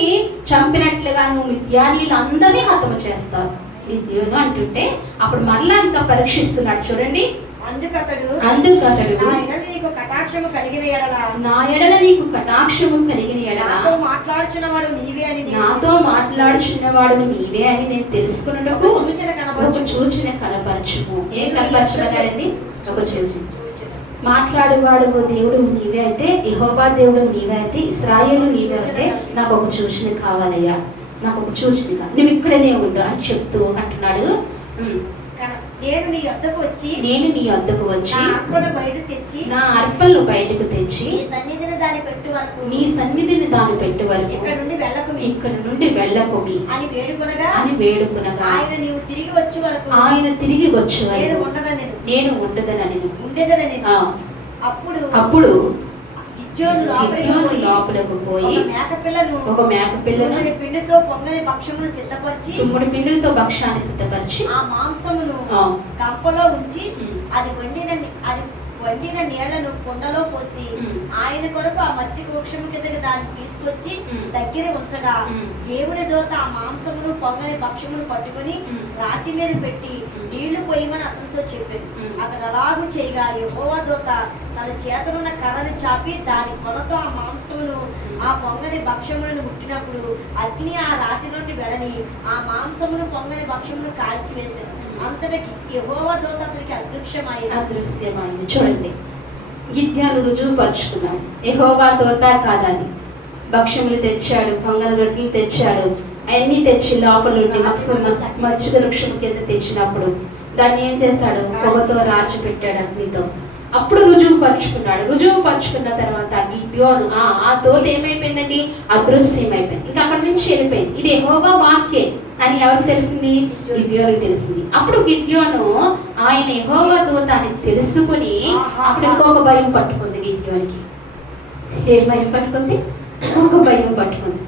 చంపినట్లుగా నువ్వు మిద్యానీయులు అందరినీ హతము చేస్తావు. గిద్యోను అంటుంటే అప్పుడు మరలా ఇంకా పరీక్షిస్తున్నాడు. చూడండి, అందుకతడు నా ఎడల నీకు కటాక్షము కలిగిన ఎడల నాతో మాట్లాడుచున్నవాడు నీవే అని నేను తెలుసుకున్నటకు ఒక సూచన కనపరచుము. ఏం కనపరచమన్నారండి? ఒక సూచన. మాట్లాడేవాడు దేవుడు నీవే అయితే, యెహోవా దేవుడు నీవే అయితే, ఇశ్రాయేలు నీవే అయితే నాకు ఒక సూచన కావాలయ్యా, నాకు ఒక సూచన కావాలి, నువ్వు ఇక్కడనే ఉండు అని చెప్తూ అంటున్నాడు. నేను నీ వద్దకు వచ్చి నా అర్పణలు బయటకు తెచ్చి నీ సన్నిధిని దాని పెట్టు వరకు ఇక్కడ నుండి వెళ్ళకుమి అని వేడుకొనగా ఆయన తిరిగి వచ్చే వరకు నేను ఉండదనని. అప్పుడు గిద్యోను లోపలకు పోయి ఒక మేక పిల్లను పిండితో పొంగని భక్ష్యమును సిద్ధపరిచి తుమ్ముడి పిండిలతో భక్ష్యాన్ని సిద్ధపరిచి ఆ మాంసమును గంపలో ఉంచి అది వండిన నీళ్లను కుండలో పోసి ఆయన కొరకు ఆ మధ్య వృక్షము కిందకి దాన్ని తీసుకొచ్చి దగ్గర ఉంచగా దేవుని దూత ఆ మాంసమును పొంగని భక్ష్యమును పట్టుకుని రాతి మీద పెట్టి నీళ్లు పోయమని అతనితో చెప్పాడు. అతడు అలాగూ చేయగా యెహోవా దూత తన చేతనున్న కర్రను చాపి దాని కొనతో ఆ మాంసమును ఆ పొంగని భక్ష్యములను ముట్టినప్పుడు అగ్ని ఆ రాతి నుండి వెడలి ఆ మాంసమును పొంగని భక్ష్యమును కాల్చివేశాడు. అంతటికి యెహోవా దూత అతనికి అదృశ్యమైంది. చూడండి, గిద్యోను రుజువు పరుచుకున్నాడు యెహోవా దూత కాదని. భక్ష్యములు తెచ్చాడు, పొంగని రొట్టెలు తెచ్చాడు, అవన్నీ తెచ్చి లోపల మత్స్య వృక్షం కింద తెచ్చినప్పుడు దాన్ని ఏం చేశాడు? పొగతో రాజు పెట్టాడు, అగ్నితో. అప్పుడు రుజువు పరుచుకున్న తర్వాత గిద్యోను ఆ దూత ఏమైపోయిందండి? అదృశ్యమైపోయింది. ఇంకా అక్కడి నుంచి వెళ్ళిపోయింది. ఇది యెహోవా వాక్యే అని ఎవరికి తెలిసింది? గిద్యోనుకి తెలిసింది. అప్పుడు గిద్యోను ఆయన యెహోవా దూత అని తెలుసుకుని అప్పుడు ఇంకొక భయం పట్టుకుంది గిద్యోనికి. ఏ భయం పట్టుకుంది? ఒక భయం పట్టుకుంది.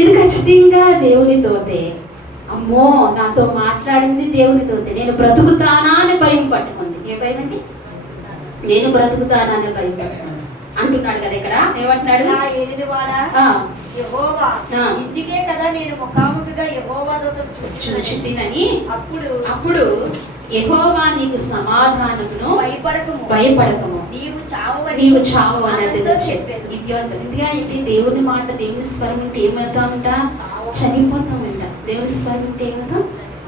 ఇది ఖచ్చితంగా దేవుని దూతే, అమ్మో నాతో మాట్లాడింది దేవుని దూతే, నేను బ్రతుకుతానా అని భయం పట్టుకుంది. ఏ భయం అండి? నేను బ్రతుకుతానా అనే భయం పట్టుకుంది అంటున్నాడు కదా ఇక్కడ. ఏమంటున్నాడు? ఇందుకే కదా నేను ముఖాముఖిగా యెహోవా దూతను చూచితినని అప్పుడు యెహోవా నీకు సమాధానమును భయపడకము నీవు చావవు అనేది చెప్పాడు గిద్యోనుతో. ఎందుకంటే దేవుని మాట, దేవుని స్వరం అంటే ఏమవుతామంట? చనిపోతామంట. దేవుని స్వరం అంటే ఏమవుతాం?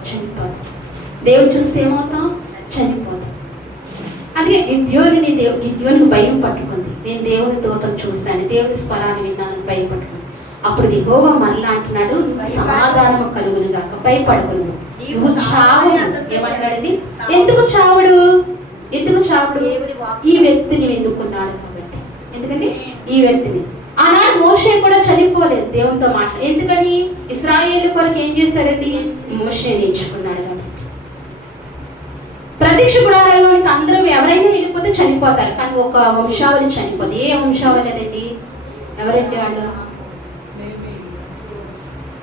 చనిపోతాం. దేవుని చూస్తే ఏమవుతాం? చనిపోతాం. అందుకే గిద్యోనికి భయం పట్టుకుంది. నేను దేవుని దూతను చూశాను, దేవుని స్వరాన్ని విన్నానని భయం పట్టుకుంది. అప్పుడు యెహోవా మరలా అంటున్నాడు, సమాధానము కలుగును గాక, భయపడకు, నువ్వు చావు. ఏమన్నాడు? ఎందుకు చావుడు? ఈ వ్యక్తిని ఎన్నుకున్నాడు కాబట్టి. ఎందుకని? ఈ వ్యక్తిని. ఆనాడు మోషే కూడా చనిపోలేదు దేవునితో మాట్లాడి. ఎందుకని? ఇశ్రాయేలు కొరకు ఏం చేశాడండి? మోషేని ఎంచుకున్నాడు కాబట్టి. ప్రత్యక్ష గుడారంలోనికి అందరూ ఎవరైనా వెళ్ళిపోతే చనిపోతారు, కానీ ఒక వంశావళి చనిపోదు. ఏ వంశావళి అదండి? ఎవరండి వాళ్ళు?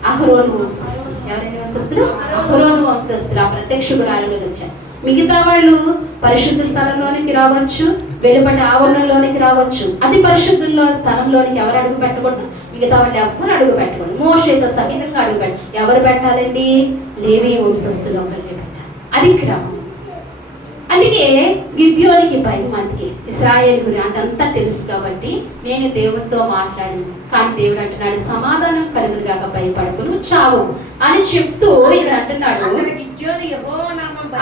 అహరోను వంశస్థులు. ఎవరైనా వంశస్థులు? అహరోను వంశస్థులు ఆ ప్రత్యక్ష గుడారంలోకి వచ్చారు. మిగతా వాళ్ళు పరిశుద్ధ స్థలంలోనికి రావచ్చు, వెలుపటి ఆవరణలోనికి రావచ్చు. అతి పరిశుద్ధుల్లో స్థలంలోనికి ఎవరు అడుగు పెట్టకూడదు? మిగతా వాళ్ళు ఎవరు అడుగు పెట్టకూడదు. మోషేతో సహితంగా అడుగు ఎవరు పెట్టాలండి? లేవీ వంశస్థులు ఒకరిని పెట్టాలి. అది క్రమం. అందుకే గిద్యోనికి భయం. అందుకే ఇశ్రాయేలు గురి అదంతా తెలుసు కాబట్టి నేను దేవునితో మాట్లాడాను. కానీ దేవుడు అంటున్నాడు, సమాధానం కలుగును గాక, భయపడకు, నువ్వు చావు అని చెప్తూ ఇక్కడ అంటున్నాడు.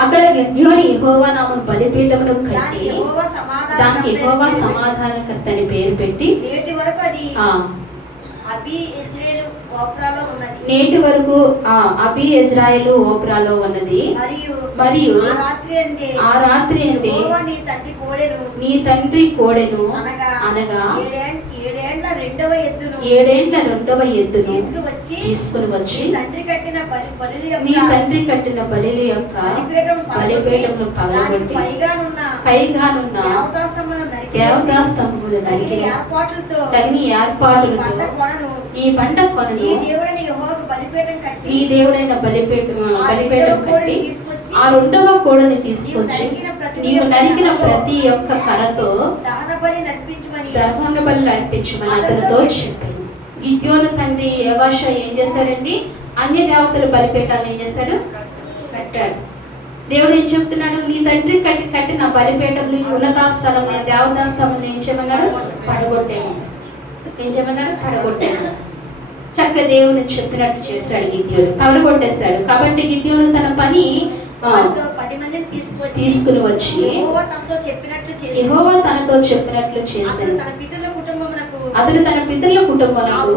అక్కడ గిద్యోని యెహోవా నామమును బలిపీఠమును కట్టి దానికి యెహోవా సమాధానకర్త అని పేరు పెట్టి నేటి వరకు అబి యెజ్రెయేలు ఓప్రాలో ఉన్నది. మరియు ఆ రాత్రి అందే నీ తండ్రి కోడెను అనగా 7 ఏండ్ల రెండవ ఎద్దును తీసుకుని వచ్చి నీ తండ్రి కట్టిన బలిల యొక్క బలిపీఠమును పగలగొట్టి పైగానున్న దేవతాస్తంభములు నరికి తగిన ఏర్పాటులతో ఈ బండ కొనను ఈ దేవుడైన బలిపీఠం కట్టి ఆ రెండవ కోడని తీసుకొచ్చి నీవు నరికిన ప్రతి ఒక్క కర్రతో దహన బలి అర్పించమని అతనితో చెప్పాను. గిద్యోను తండ్రి యెహోష ఏం చేశాడండి? అన్య దేవతల బలిపీఠాలను ఏం చేశాడు? కట్టాడు. దేవుడు ఏం చెప్తున్నాడు? నీ తండ్రి కట్టిన బలిపీఠంలో ఉన్నతాస్థలం దేవతాస్థలం ఏం చేయమన్నాడు? పడగొట్టాడు. చక్కగా దేవుని చెప్పినట్టు చేశాడు గిద్యోను, పగలగొట్టేశాడు. కాబట్టి గిద్యోను తన పని తీసుకుని వచ్చి యెహోవా తనతో చెప్పినట్లు చేశాడు. అతడు తన పితరుల కుటుంబాలకు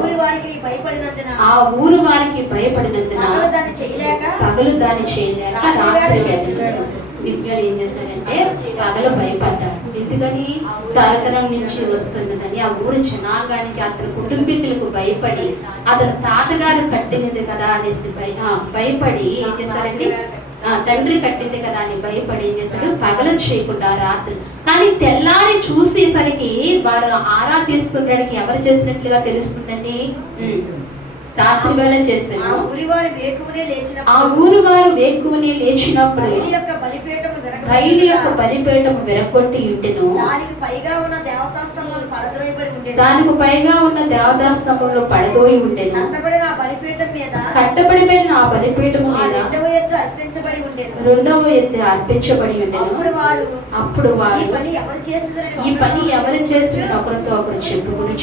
ఆ ఊరు వారికి భయపడినందున పగలు దాన్ని చేయలేక రాత్రి వేదన చేశాడు. గిద్యోను ఏం చేశాడంటే పగలు భయపడ్డాడు. ఎందుకని? తరతరం నుంచి వస్తున్నదని ఆ ఊరి జనాంగానికి, అతని కుటుంబీకులకు భయపడి, అతని తాతగారు కట్టినది కదా అనేసి భయపడి ఏం చేశారండి? తండ్రి కట్టింది కదా అని భయపడి ఏం చేశాడు, పగలు చేయకుండా రాత్రి. కానీ తెల్లారి చూసేసరికి వారు ఆరా తీసుకునేటికి ఎవరు చేసినట్లుగా తెలుస్తుందండి, రాత్రి వేళ చేశాను. ఆ ఊరి వారు వేకువనే లేచినప్పుడు బయలు యొక్క బలిపీఠము విరగొట్టి ఉండెను. దానికి పైగా ఉన్న దేవతాస్తంభంలో పడదోయి ఉండెను. కట్టబడిన ఆ బలిపీఠము మీద రెండవ ఎద్దు అర్పించబడి ఉండెను. అప్పుడు వారు ఈ పని ఎవరు చేస్తున్నారు ఒకరితో ఒకరు చెప్పుకుని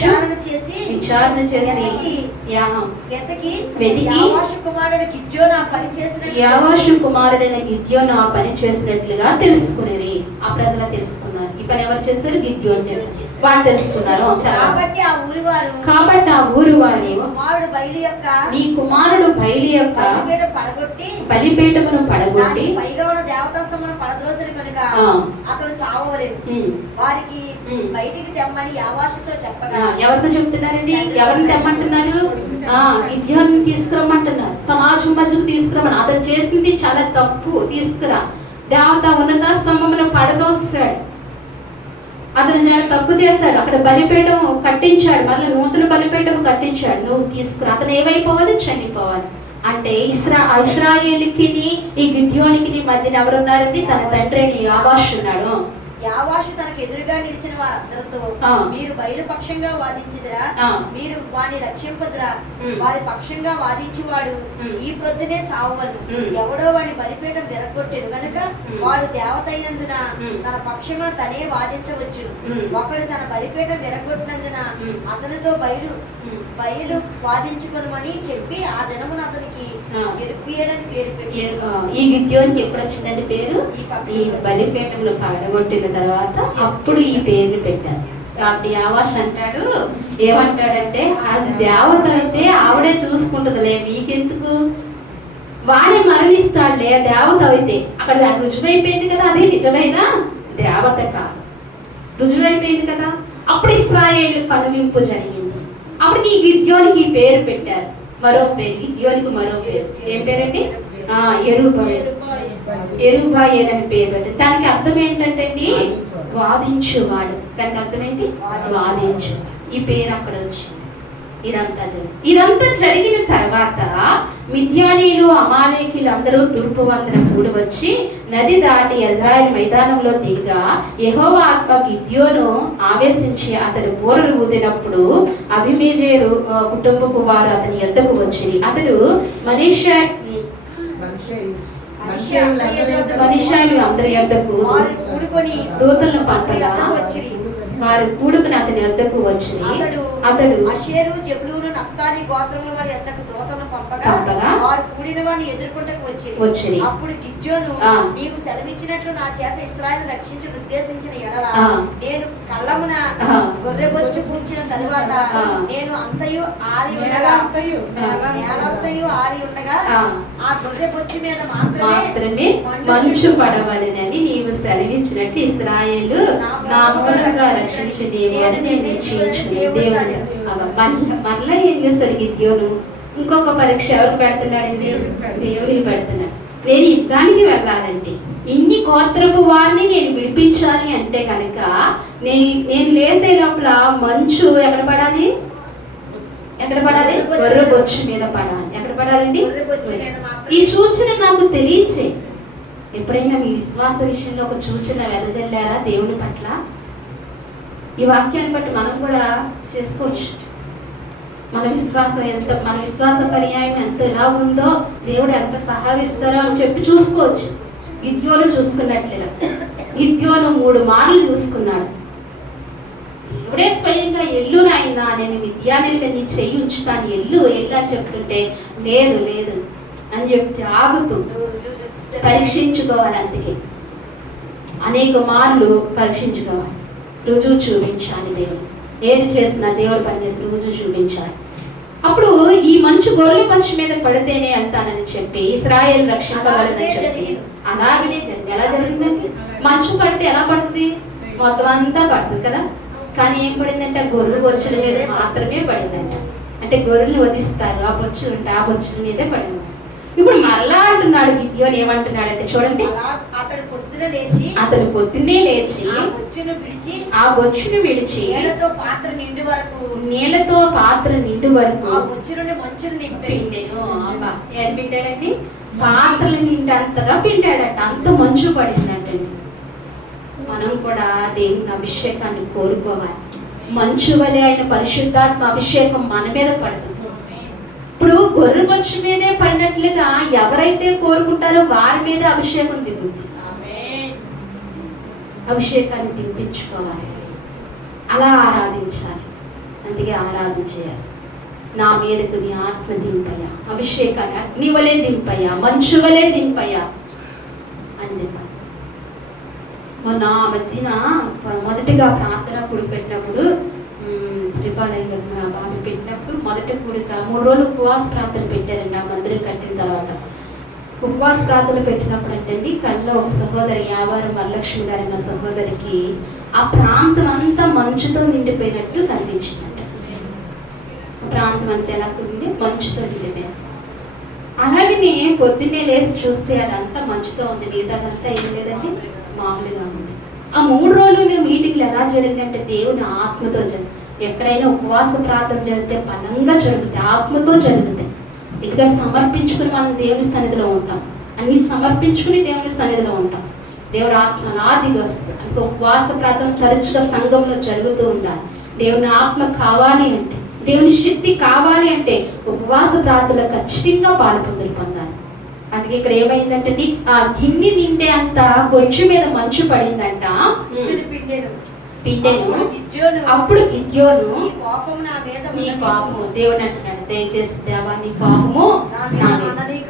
విచారణ చేసి యావాషు కుమారుడైన గిద్యోను ఆ పని చేసినట్లుగా తెలుసుకునేది. ఆ ప్రజలు తెలుసుకున్నారు ఈ పని ఎవరు చేశారు, గిద్యోను చేశారు. వాళ్ళు తెలుసుకున్నారు. కాబట్టి ఆ ఊరు వారు నీ కుమారుడు బయలు యొక్క బలిపీఠమును పడగొట్టి ఎవరితో చెప్తున్నారండి, ఎవరిని తెమ్మంటున్నారు, గిద్యోను తీసుకురమ్మంటున్నారు. సమాజం మధ్యకు తీసుకురమ్మని. అతను చేసింది చాలా తప్పు, తీసుకురా. దేవత ఉన్నత స్తంభమును పడదోసాడు, అతను చాలా తప్పు చేశాడు. అక్కడ బలిపీఠం కట్టించాడు, మళ్ళీ నూతన బలిపీఠం కట్టించాడు. నువ్వు తీసుకురా. అతను ఏమైపోవాలి, చనిపోవాలి. అంటే ఇశ్రాయేలుకి ఈ గిద్యోనికి మధ్యన ఎవరున్నారండి, తన తండ్రి అయిన యావాషు ఉన్నాడు. యావాషు తనకు ఎదురుగా నిలిచిన వారందరితో మీరు బయలు పక్షంగా వాదించిదిరా, మీరు వారిని రక్షింపదురా, వారి పక్షంగా వాదించువాడు ఈ ప్రొద్దునే చావవలను. ఎవడో వాడి బలిపీఠం విరగొట్టెను గనుక వాడు దేవత అయినందున తన పక్షంగా తనే వాదించవచ్చు. ఒకడు తన బలిపీఠం విరగొట్టినందున అతనితో బయలు వాదించుకొనమని చెప్పి ఆ దినమున అతనికి ఎరుపియలని పేరు పెట్టారు. ఈ గిద్యోనికి ఎప్పుడు వచ్చిందండి పేరు, ఈ బలిపీఠంలో పడగొట్టిన తర్వాత అప్పుడు ఈ పేరుని పెట్టారు. కాబట్టి యావాష్ అంటాడు, ఏమంటాడంటే అది దేవత అయితే ఆవిడే చూసుకుంటుందిలే, నీకెందుకు, వాడే మరణిస్తాడులే దేవత అయితే. అక్కడ రుజువైపోయింది కదా, అది నిజమైన దేవత కాదు, రుజువైపోయింది కదా. అప్పుడు ఇశ్రాయేలు కనువింపు జరిగింది. అప్పుడు ఈ గిద్యోనికి ఈ పేరు పెట్టారు, మరో పేరు. గిద్యోనికి మరో పేరు ఏం పేరండి, యెరుబాయేల్ అని పేరు పెట్టారు. దానికి అర్థం ఏంటంటే వాదించువాడు. దానికి అర్థం ఏంటి, వాదించు. ఈ పేరు అక్కడ వచ్చింది. ఇదంతా జరిగిన తర్వాత మిద్యానీయులు అమాలేకీలు అందరూ తూర్పు వందన కూడి వచ్చి నది దాటి యెజ్రెయేలు మైదానంలో దిగగా యెహోవా ఆత్మ గిద్యోను ఆవేశించి అతడు బూరలు ఊదినప్పుడు అబీమెజెరు కుటుంబపు వారు అతని యొద్దకు వచ్చిరి. అతడు మనుష్యులు అందరి యొద్దకు దూతలను పంపగా వారు కూడుకుని అతని యొద్దకు వచ్చి అతడు అషేరు జెబూలూను నఫ్తాలి గోత్రముల వారి యొద్దకు దూతలను పంపగా వారు కూడిన వారిని ఎదుర్కొంటకు వచ్చిరి. అప్పుడు గిద్యోను నీవు సెలవిచ్చినట్లు నా చేత ఇశ్రాయేలును రక్షించుట ఉద్దేశించిన ఎడల నేను కళ్ళమున గొర్రెబొచ్చు పూడ్చిన తరువాత నేను అంతయు ఆరి ఉండగా ఆ గొర్రెబొచ్చు మీద మాత్రమే మంచు పడవలెనని నీవు సెలవిచ్చినట్లు ఇశ్రాయేలు నా మూలంగా రక్షించదేమో అని నేను నిశ్చయించుకున్నాను. దేవుడు మరలా ఏం చేస్తాడు గిద్యోను, ఇంకొక పరీక్ష ఎవరు పెడుతున్నాడండి, దేవుడికి పెడుతున్నాడు. వేరే యుద్ధానికి వెళ్ళాలంటే ఇన్ని గోత్రపు వారిని నేను విడిపించాలి అంటే కనుక నేను లేసే లోపల మంచు ఎక్కడ పడాలి, గొర్రె బొచ్చు మీద పడాలి. ఎక్కడ పడాలండి, ఈ సూచన నాకు తెలియచే. ఎప్పుడైనా మీ విశ్వాస విషయంలో ఒక సూచన వెదజల్లారా దేవుని పట్ల? ఈ వాక్యాన్ని బట్టి మనం కూడా చేసుకోవచ్చు. మన విశ్వాస పర్యాయం ఎంత ఎలా ఉందో, దేవుడు ఎంత సహాయిస్తారో అని చెప్పి చూసుకోవచ్చు. గిద్యోను చూసుకున్నట్లుగా గిద్యోను 3 మార్లు చూసుకున్నాడు. దేవుడే స్వయంగా ఎల్లు నాయనా, నేను మిద్యానీయుల నీ చెయ్యి ఉంచుతాను, ఎల్లు అని చెప్తుంటే లేదు అని చెప్తే ఆగుతూ పరీక్షించుకోవాలి. అందుకే అనేక మార్లు పరీక్షించుకోవాలి, రుజువు చూపించాలి. దేవుడు ఏది చేసినా దేవుడు పనిచేసిన రుజువు చూపించాలి. అప్పుడు ఈ మంచు గొర్రెల పక్షి మీద పడితేనే వెళ్తానని చెప్పి ఇశ్రాయేలు రక్షింపగలనని చెప్పి అలాగనే ఎలా జరిగిందండి, మంచు పడితే ఎలా పడుతుంది, మొత్తం అంతా పడుతుంది కదా. కానీ ఏం పడిందంటే గొర్రెల బొచ్చుల మీద మాత్రమే పడిందంట. అంటే గొర్రెలు వధిస్తారు, ఆ బొచ్చులు ఉంటే ఆ బొచ్చుల మీదే పడింది. ఇప్పుడు మరలా అంటున్నాడు గిద్యోను, ఏమంటున్నాడంటే చూడండి, అలా అతడు పొద్దున లేచి అతను పొద్దున్నే లేచి ఆ బొచ్చును విడిచి నీళ్ళతో పాత్ర నిండి వరకు ఆ బొచ్చు నుండి మంచును పిండెను. ఏది పిండాడండి? పాత్రలు నిండి అంతగా పిండాడట, అంత మంచు పడిందంటండి. మనం కూడా దేవుని అభిషేకాన్ని కోరుకోవాలి. మంచు వలె ఆయన పరిశుద్ధాత్మ అభిషేకం మన మీద పడుతుంది. ఇప్పుడు గొర్రె మంచు మీదే పడినట్లుగా ఎవరైతే కోరుకుంటారో వారి మీద అభిషేకం దిగుద్ది. అభిషేకాన్ని దింపించుకోవాలి, అలా ఆరాధించాలి. అందుకే ఆరాధన చేయాలి. నా మీదకు నీ ఆత్మ దింపయ్యా, అభిషేకాన్ని అగ్ని వలె దింపయ్యా, మంచు వలె దింపయ్యా అని దింపాలి. మొన్న మధ్యన మొదటిగా ప్రార్థన కూడి పెట్టినప్పుడు శ్రీపాలయ్య గారు ఆమె పెట్టినప్పుడు మొదటి కూడిక 3 రోజులు ఉపవాస ప్రార్థన పెట్టారండి. ఆ మందిరం కట్టిన తర్వాత ఉపవాస ప్రార్థన పెట్టినప్పుడు అంటండి, కళ్ళలో ఒక సహోదరి యావారు వరలక్ష్మి గారి నా సహోదరికి ఆ ప్రాంతం అంతా మంచుతో నిండిపోయినట్టు కనిపించిందంట. ప్రాంతం అంతా ఎలా ఉంది? మంచుతో నిండిపోయినట్టు. అలాగే పొద్దున్నే లేచి చూస్తే అదంతా మంచుతో ఉంది, మిగతాదంతా ఏం లేదండి, మామూలుగా ఉంది. ఆ 3 రోజులు మీటింగ్లు ఎలా జరిగినాయంటే దేవుని ఆత్మతో జరిగింది. ఎక్కడైనా ఉపవాస ప్రార్థన జరిగితే బలంగా జరుగుతాయి, ఆత్మతో జరుగుతాయి. ఎందుకంటే సమర్పించుకుని మనం దేవుని సన్నిధిలో ఉంటాం, అన్ని సమర్పించుకుని దేవుని సన్నిధిలో ఉంటాం. దేవుడు ఆత్మ నాదిగా వస్తుంది. అందుకే ఉపవాస ప్రార్థన తరచుగా సంఘంలో జరుగుతూ ఉండాలి. దేవుని ఆత్మ కావాలి అంటే, దేవుని శక్తి కావాలి అంటే ఉపవాస ప్రార్థనలో ఖచ్చితంగా పాల్పొందులు పొందాలి. అందుకే ఇక్కడ ఏమైందంటే ఆ గిన్నె నిండే అంత బొచ్చు మీద మంచు పడిందంట, పిండెను. అప్పుడు గిద్యోను, నీ కోపము, దేవుని అంటున్నాడు, దయచేసి దేవా నీ కోపము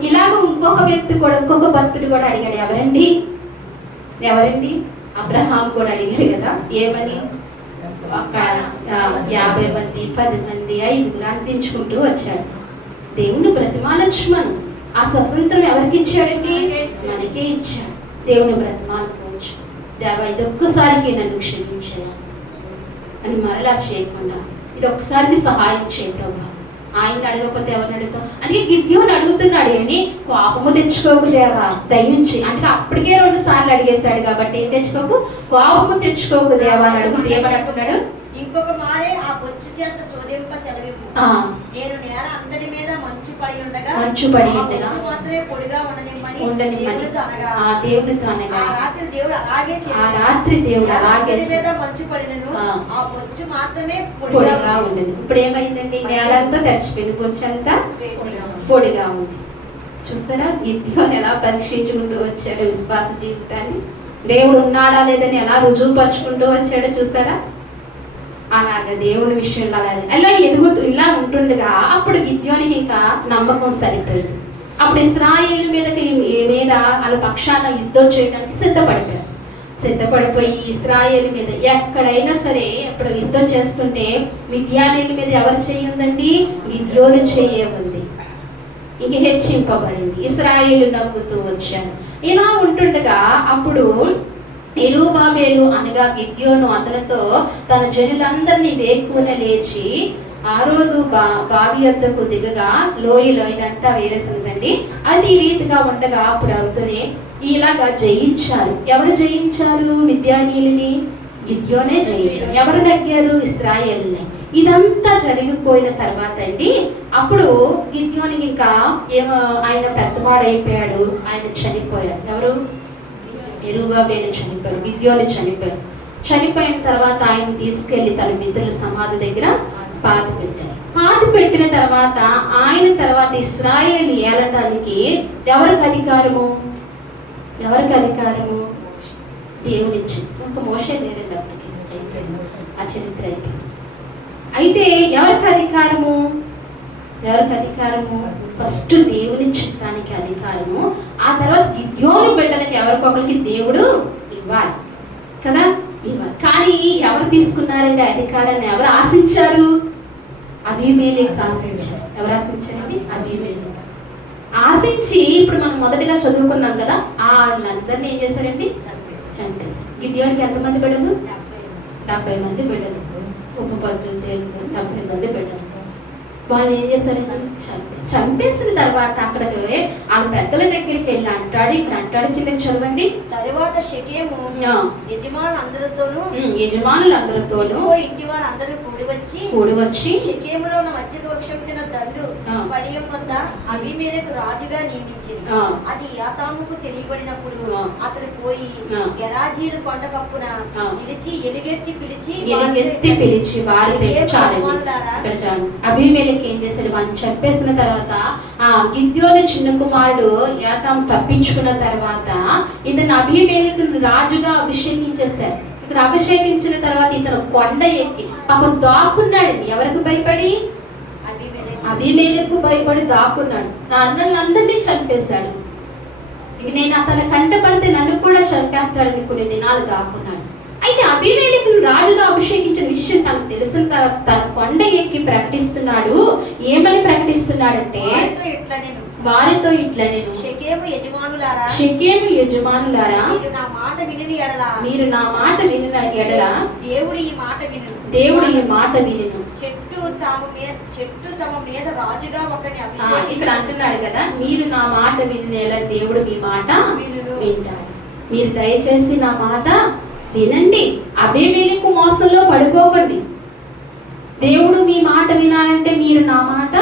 ఇలాగ ఇంకొక వ్యక్తి కూడా, ఇంకొక భక్తుడు కూడా అడిగాడు. ఎవరండి? అబ్రహాం కూడా అడిగాడు కదా, ఏమని? ఒక 50 మంది 10 మంది 5 అందించుకుంటూ వచ్చాడు. దేవుని బ్రతిమాలచ్చుమను. ఆ స్వతంత్రం ఎవరికి ఇచ్చాడండి? మనకే ఇచ్చాడు. దేవుని బ్రతిమాలుకోవచ్చు. దేవా ఇది ఒక్కసారికి నన్ను క్షమించా అని మరలా చేయకుండా ఇది ఒక్కసారికి సహాయం చేయ ప్రభు. ఆయన అడగకపోతే ఎవరిని అడుగుతాం? అందుకే గిద్యోను అడుగుతున్నాడు, ఏమి కోపము తెచ్చుకోకు దేవా దయించి. అంటే అప్పటికే 2 సార్లు అడిగేశాడు కాబట్టి ఏం తెచ్చుకోకు, కోపము తెచ్చుకోకు దేవా అని అడుగుతూ ఏమని అంటున్నాడు? ఇంకొక మారే ఆ బొచ్చు చేత శోధింప సెలవిప్పు. నేను నేల అంతటి మీద మంచు పడి ఉండగా మాత్రమే పొడిగా ఉండనిమ్మని దేవునితో అనగా ఆ రాత్రి దేవుడు అలాగే మంచు పడినను ఆ బొచ్చు మాత్రమే పొడిగా ఉండదు. ఇప్పుడు ఏమైందండి? నేలంతా తడిచిపోయింది, బొచ్చు అంతా పొడిగా ఉంది. చూస్తారా గిద్యోను ఎలా పరీక్షించుకుంటూ వచ్చాడు విశ్వాస జీవితాన్ని, దేవుడు ఉన్నాడా లేదని ఎలా రుజువుపరుచుకుంటూ వచ్చాడో చూస్తారా. అలాగా దేవుని విషయంలో అలా ఎదుగుతూ ఇలా ఉంటుండగా అప్పుడు గిద్యోనికి ఇంకా నమ్మకం సరిపోయింది. అప్పుడు ఇశ్రాయేలు మీద వాళ్ళ పక్షాన యుద్ధం చేయడానికి సిద్ధపడిపోయి ఇశ్రాయేలు మీద ఎక్కడైనా సరే అప్పుడు యుద్ధం చేస్తుంటే మిద్యానీయుల మీద ఎవరు చేయి ఉందండి? గిద్యోను చేయ ఉంది. ఇంక హెచ్చింపబడింది. ఇశ్రాయేలు నవ్వుతూ వచ్చాడు. ఇలా ఉంటుండగా అప్పుడు యెరుబ్బయలు అనగా గిద్యోను అతనితో తన జనులందరినీ వేకువన లేచి ఆ రోజు బావి యొద్దకు దిగగా లోయలో ఇదంతా వేరేసిందండి. అది ఈ రీతిగా ఉండగా అప్పుడు అవుతూనే ఇలాగా జయించారు. ఎవరు జయించారు? మిద్యానీయులని గిద్యోనే జయించారు. ఎవరు నెగ్గారు? ఇశ్రాయేలుని. ఇదంతా జరిగిపోయిన తర్వాత అండి అప్పుడు గిద్యోనికి ఇంకా ఆయన పెద్దవాడైపోయాడు, ఆయన చనిపోయాడు. ఎవరు? యెరుబ్బయలు చనిపోయాడు, గిద్యోను చనిపోయాడు. చనిపోయిన తర్వాత ఆయన తీసుకెళ్లి తన మిత్రుల సమాధి దగ్గర పాతి పెట్టిన తర్వాత ఆయన తర్వాత ఇశ్రాయేలు ఏలటానికి ఎవరికి అధికారము? దేవునిచ్చి. ఇంకా మోషే లేరండి అప్పటికి, అయిపోయింది ఆ చరిత్ర అయిపోయింది. అయితే ఎవరికి అధికారము? ఫస్ట్ దేవుని చిత్తానికి అధికారము, ఆ తర్వాత గిద్యోను బిడ్డలకి ఎవరికొకరికి దేవుడు ఇవ్వాలి కదా, ఇవ్వాలి. కానీ ఎవరు తీసుకున్నారండి అధికారాన్ని? ఎవరు ఆశించారు? అబీమెలెకు ఆశించారు. ఎవరు ఆశించారండి? అబీమెలెకు ఆశించి ఇప్పుడు మనం మొదటిగా చదువుకున్నాం కదా, వాళ్ళందరినీ ఏం చేశారండి? చంపేశారు. గిద్యోనికి ఎంతమంది బిడ్డలు? 70 మంది బిడ్డలు. ఉపపత్తులు తేలుతో 70 మంది బిడ్డలు. వాళ్ళు ఏం చేశారు? చంపేసిన తర్వాత అక్కడికి వాళ్ళ పెద్దల దగ్గరికి వెళ్ళి అంటాడు, ఇక్కడ అంటాడు, కిందకి చదవండి. తరువాత షెకెము యజమానులందరితోనూ ఇంటి వారు అందరూ కూడి వచ్చి షెకెములో ఉన్న మధ్య వృక్షం కింద దండు పడియం వద్ద అబీమెలెకు రాజుగా నియమించింది. అది యాతాముకు తెలియబడినప్పుడు అతడు పోయి గెరాజీలు కొండ కప్పున నిలిచి ఎలుగెత్తి పిలిచి వారితో అబీమెలెకు ఏం చేశాడు? వాళ్ళని చంపేసిన తర్వాత గిద్యోను చిన్న కుమారుడు యాతాము తప్పించుకున్న తర్వాత ఇతను అబీమెలెకు రాజుగా అభిషేకించేశారు. ఇక్కడ అభిషేకించిన తర్వాత ఇతను కొండ ఎక్కి పాపం దాక్కున్నాడు. ఎవరికి భయపడి? అబీమెలెకు భయపడి దాక్కున్నాడు. నా అన్నలందరినీ చంపేశాడు. ఇక నేను అతను కంటపడితే నన్ను కూడా చంపేస్తాడని కొన్ని దినాలు దాక్కున్నాడు. అయితే అబీమెలెకు రాజుగా అభిషేకించిన విషయం తనకు తెలిసిన తర్వాత తన కొండ ఎక్కి ప్రకటిస్తున్నాడు. ఏమని ప్రకటిస్తున్నాడంటే, వారితో ఇట్లా నేను షెకెము యజమానులారా మీరు నా మాట వినిన ఎడల దేవుడు ఈ మాట వినును. చెట్టు తమ మీద రాజుగా ఒకరిని ఇక్కడ అంటున్నాడు కదా, మీరు నా మాట వినిన దేవుడు మీ మాట వింటాడు. మీరు దయచేసి నా మాట వినండి. అబీమెలెకు మోసంలో పడిపోకండి. దేవుడు మీ మాట వినాలంటే మీరు నా మాట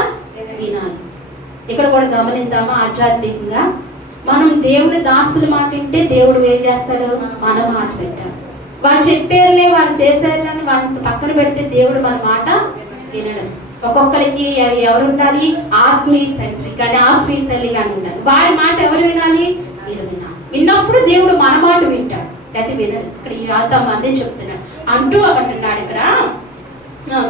వినాలి. ఇక్కడ కూడా గమనిద్దామా, ఆధ్యాత్మికంగా మనం దేవుని దాసుల మాట వింటే దేవుడు ఏం చేస్తాడు? మన మాట వింటాడు. వాళ్ళు చెప్పారులే, వాళ్ళు చేశారులే అని వాళ్ళని పక్కన పెడితే దేవుడు మన మాట వినడం. ఒక్కొక్కరికి ఎవరు ఉండాలి? ఆత్మీయ తండ్రి కానీ ఆత్మీయ తల్లి కానీ ఉండాలి. వారి మాట ఎవరు వినాలి? మీరు వినాలి. విన్నప్పుడు దేవుడు మన మాట వింటాడు, అయితే వినడు. ఇక్కడ ఈ యాతాము అదే చెప్తున్నాడు. అంటున్నాడు ఇక్కడ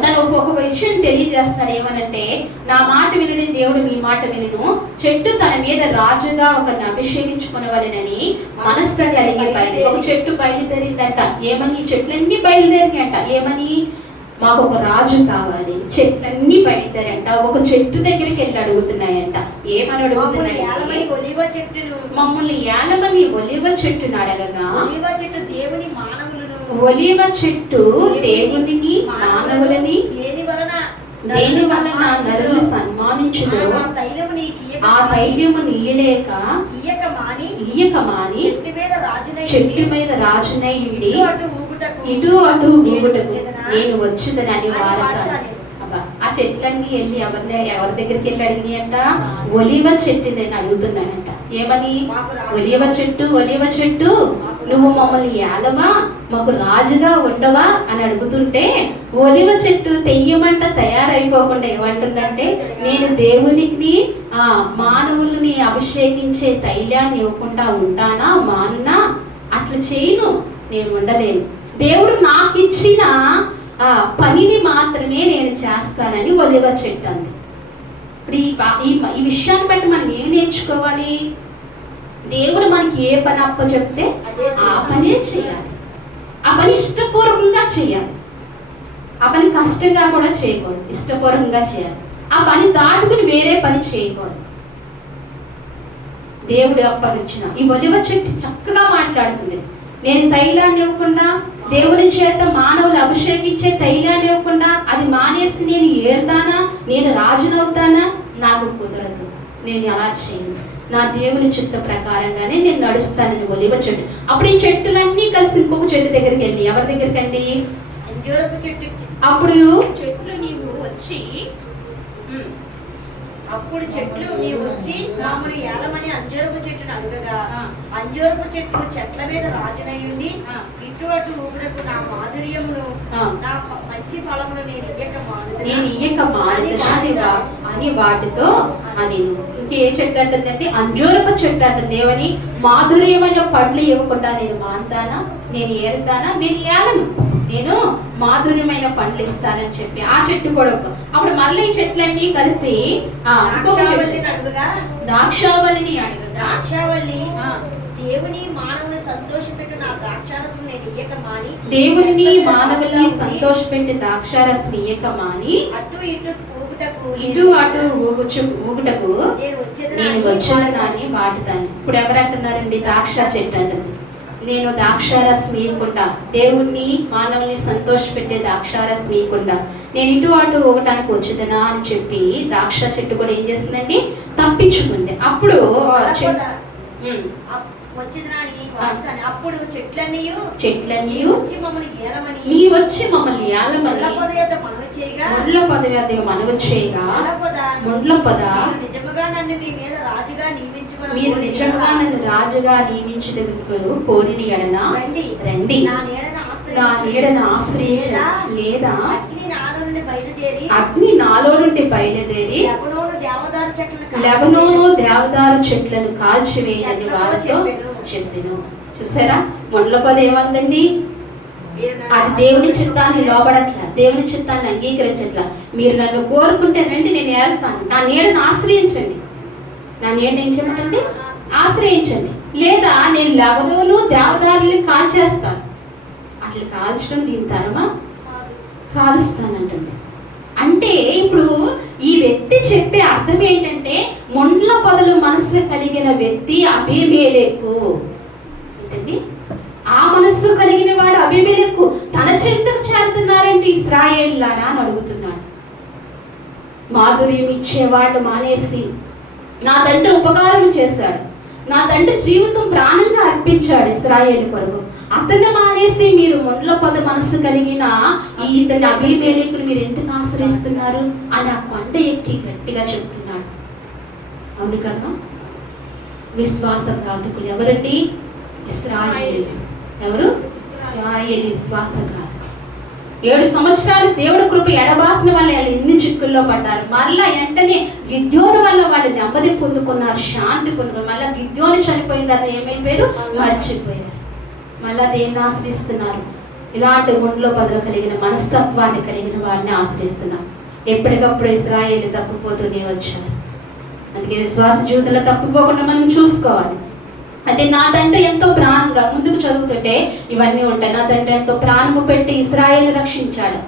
తను ఒక విషయం తెలియజేస్తున్నాడు. ఏమనంటే, నా మాట వినని దేవుడు మీ మాట వినును. చెట్టు తన మీద రాజుగా ఒకరిని అభిషేకించుకునేవాళ్ళని మనస్సు కలిగి ఒక చెట్టు బయలుదేరిందట. ఏమని? చెట్లన్నీ బయలుదేరినాయంట. ఏమని? మాకు ఒక రాజు కావాలి. చెట్లన్నీ బయలుదేరంట. ఒక చెట్టు దగ్గరికి వెళ్ళి అడుగుతున్నాయంట. ఏమని అడుగుతున్నాయి? మమ్మల్ని ఏలమని ఒలివ చెట్టును అడగగా, ఒలివ చెట్టు దేవునిని మానవులని దేని వలన నరులు సన్మానించును, ఆ తైలము నీయలేక ఇయ్యక మాని చెట్టు మీద రాజునై ఉండి ఇటు అటు ఊగుటకు నేను వచ్చిందని వారతాను. ఆ చెట్లన్నీ వెళ్ళి ఎవరి దగ్గరికి వెళ్ళి అడిగినాయంట? ఒలివ చెట్టు నేను అడుగుతున్నాయంట. ఏమని? ఒలివ చెట్టు నువ్వు మమ్మల్ని ఏలవా, మాకు రాజుగా ఉండవా అని అడుగుతుంటే, ఒలివ చెట్టు తెయ్యమంట తయారైపోకుండా ఏమంటుందంటే, నేను దేవునికి మానవుల్ని అభిషేకించే తైలాన్ని ఇవ్వకుండా ఉంటానా, మానునా? అట్లా చేయను, నేను ఉండలేను. దేవుడు నాకు ఇచ్చిన పనిని మాత్రమే నేను చేస్తానని ఒలివ చెట్టు అంది. ఇప్పుడు ఈ విషయాన్ని బట్టి మనం ఏమి నేర్చుకోవాలి? దేవుడు మనకి ఏ పని అప్ప చెప్తే ఆ పనే చేయాలి. ఆ పని ఇష్టపూర్వకంగా చేయాలి. ఆ పని కష్టంగా కూడా చేయకూడదు, ఇష్టపూర్వకంగా చేయాలి. ఆ పని దాటుకుని వేరే పని చేయకూడదు. దేవుడు అప్పగించిన ఈ ఒలివ చెట్టు చక్కగా మాట్లాడుతుంది. నేను తైలాన్ని ఇవ్వకుండా, దేవుని చేత మానవులు అభిషేకించే తైలాన్ని ఇవ్వకుండా అది మానేసి నేను ఏరుతానా, నేను రాజునవుతానా? నాకు కుదరదు, నేను అలా చేయను. నా దేవుని చిత్త ప్రకారంగానే నేను నడుస్తానని ఒలివ చెట్టు. అప్పుడు ఈ చెట్టులన్నీ కలిసి ఇంకొక చెట్టు దగ్గరికి వెళ్ళి, ఎవరి దగ్గరికి అండి? అప్పుడు చెట్లు నీవు వచ్చి మామూలు ఏలమని అంజూరపు చెట్టును అడగగా, అంజూరపు చెట్టు చెట్ల మీద రాజునై ఉండి ఇటు అటు ఊపిరకు నా మాధుర్యమును నా మంచి ఫలమును నేను ఇయ్యక మానుదునా అని వాటితో అని. ఇంకే చెట్టు అంటుందంటే అంజూరపు చెట్టు అంటుంది. ఏమని? మాధుర్యమైన పండ్లు ఇవ్వకుండా నేను మానుతానా, నేను ఏరుతానా? నేను ఏలను, నేను మాధుర్యమైన పండ్లు ఇస్తానని చెప్పి ఆ చెట్టు కూడా అప్పుడు మళ్ళీ ఈ చెట్లన్నీ కలిసి ద్రాక్షావళిని అడగగా, ద్రాక్షావళి దేవుని మానవుని సంతోషపెట్టు నా ద్రాక్షారసం నేను ఇయ్యక మాని, దేవుని మానవుల్ని సంతోషపెట్టి ద్రాక్షారసం ఇయ్యక మాని ఇటు అటు ఊగుటకు నేను వచ్చేదాన్ని వాడుతాను. ఇప్పుడు ఎవరంటున్నారండి? ద్రాక్ష చెట్టు అంటుంది. నేను ద్రాక్షారసం ఇవ్వకుండా, దేవుణ్ణి మానవుల్ని సంతోషపెట్టే ద్రాక్షారసం ఇవ్వకుండా నేను ఇటు అటు ఒకటానికి వచ్చేదనా అని చెప్పి ద్రాక్ష చెట్టు కూడా ఏం చేస్తుందండి, తప్పించుకుంది. అప్పుడు అప్పుడు చెట్లన్నీ వచ్చి మమ్మల్ని ఏలమని ముండ్ల పదవి అది మనవి చేయగా, ముండ్ల పద మీరు నిజంగా నన్ను రాజుగా నియమించుటకు కోరిన ఎడల రండి, నా నీడను ఆశ్రయించ, లేదా అగ్ని నాలో నుండి బయలుదేరి లెబనోను దేవదారు చెట్లను కాల్చివేయని వారితో చెప్పాను. చూసారా, ముండ్ల పద ఏమందండి, అది దేవుని చిత్తాన్ని లోబడట్లా, దేవుని చిత్తాన్ని అంగీకరించట్లా. మీరు నన్ను కోరుకుంటే రండి, నేను ఏళ్తాను, నా నీడను ఆశ్రయించండి. నా నీడను ఏం చేయమంటుంది, ఆశ్రయించండి. లేదా నేను లెబనోను దేవదారుల్ని కాల్చేస్తాను. అట్లా కాల్చడం దీని తరమా, కాలుస్తానంటుంది. అంటే ఇప్పుడు ఈ వ్యక్తి చెప్పే అర్థం ఏంటంటే, ముండ్ల పొదలు మనస్సు కలిగిన వ్యక్తి అబీమెలెకు. ఏంటండి, ఆ మనస్సు కలిగిన వాడు అబీమెలెకు. తన చెంతకు చేరుతున్నారంటే ఇశ్రాయేలులారా అని అడుగుతున్నాడు. మాధుర్యం ఇచ్చేవాడు మానేసి, నా తండ్రి ఉపకారం చేశాడు, నా తండ్రి జీవితం ప్రాణంగా అర్పించాడు ఇశ్రాయేలు కొరకు, అతన్ని మానేసి మీరు ముండ్ల పొద మనస్సు కలిగిన ఈ ఇతని అబీమెలెకును మీరు ఎందుకు ఆశ్రయిస్తున్నారు అని ఆ కొండ ఎక్కి గట్టిగా చెప్తున్నాడు. అవును కదా, విశ్వాసఘాతకులు ఎవరండి, ఇశ్రాయేలు. ఎవరు? ఇశ్రాయేలు విశ్వాసఘాతకులు. 7 సంవత్సరాలు దేవుడు కృప ఎడబాసిన వల్ల వాళ్ళు ఎన్ని చిక్కుల్లో పడ్డారు. మళ్ళా వెంటనే గిద్యోను వల్ల వాళ్ళు నెమ్మది పొందుకున్నారు, శాంతి పొందుకున్నారు. మళ్ళీ గిద్యోను చనిపోయిన తర్వాత ఏమైపోయారు, మర్చిపోయారు. మళ్ళా దేన్ని ఆశ్రయిస్తున్నారు, ఇలాంటి ముండ్లో పదలు కలిగిన మనస్తత్వాన్ని కలిగిన వారిని ఆశ్రయిస్తున్నారు. ఎప్పటికప్పుడు ఇశ్రాయేలు తప్పిపోతూనే వచ్చారు. అందుకే విశ్వాస జీవితంలో తప్పిపోకుండా మనం చూసుకోవాలి. అయితే నా తండ్రి ఎంతో ప్రాణంగా, ముందుకు చదువుతుంటే ఇవన్నీ ఉంటాయి. నా తండ్రి ఎంతో ప్రాణము పెట్టి ఇశ్రాయేలు రక్షించాడు.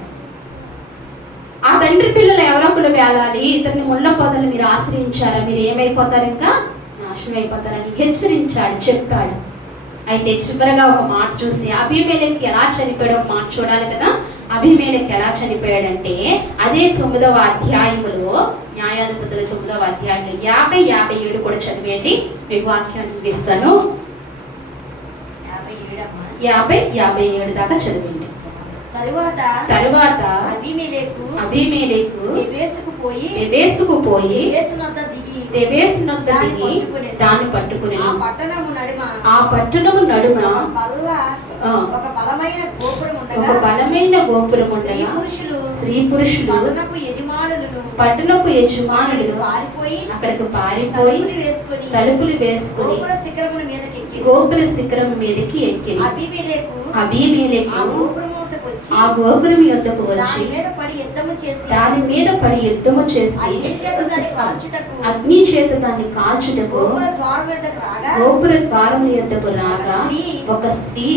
ఆ తండ్రి పిల్లలు ఎవరొకరు వేలాలి, ఇతన్ని ముళ్ళ పొదలు మీరు ఆశ్రయించారా, మీరు ఏమైపోతారు, ఇంకా నాశనం అయిపోతారని హెచ్చరించాడు, చెప్పాడు. అయితే చివరగా ఒక మాట చూసి అబీమెలెకు ఎలా చనిపోయాడో ఒక మాట చూడాలి కదా. అబీమెలెకు ఎలా చనిపోయాడంటే అదే 9వ అధ్యాయములో, న్యాయాధిపతుల 9వ అధ్యాయంలో 50, 57 కూడా చదివేయండి, మీకు వాక్యాన్ని ముగిస్తాను. 50, 57 దాకా చదివేయండి. తరువాత అబీమెలెకు ఎబేసుకు పోయి దెబేసు నొద్ద దిగి దాన్ని పట్టుకుని ఆ పట్టణము నడుమ ఒక బలమైన గోపురం ఉండగా స్త్రీ పురుషులు పట్టణపు యజమానులను అక్కడికి పారిపోయి తలుపులు వేసుకుని గోపుర శిఖరం మీదకి ఎక్కి అబీమెలెకు ఆ గోపురం యొద్దకు వచ్చి దాని మీద పడి యుద్ధము చేసి అగ్ని చేత దాన్ని కాల్చుటకు గోపుర ద్వారం యొద్దకు రాగా ఒక స్త్రీ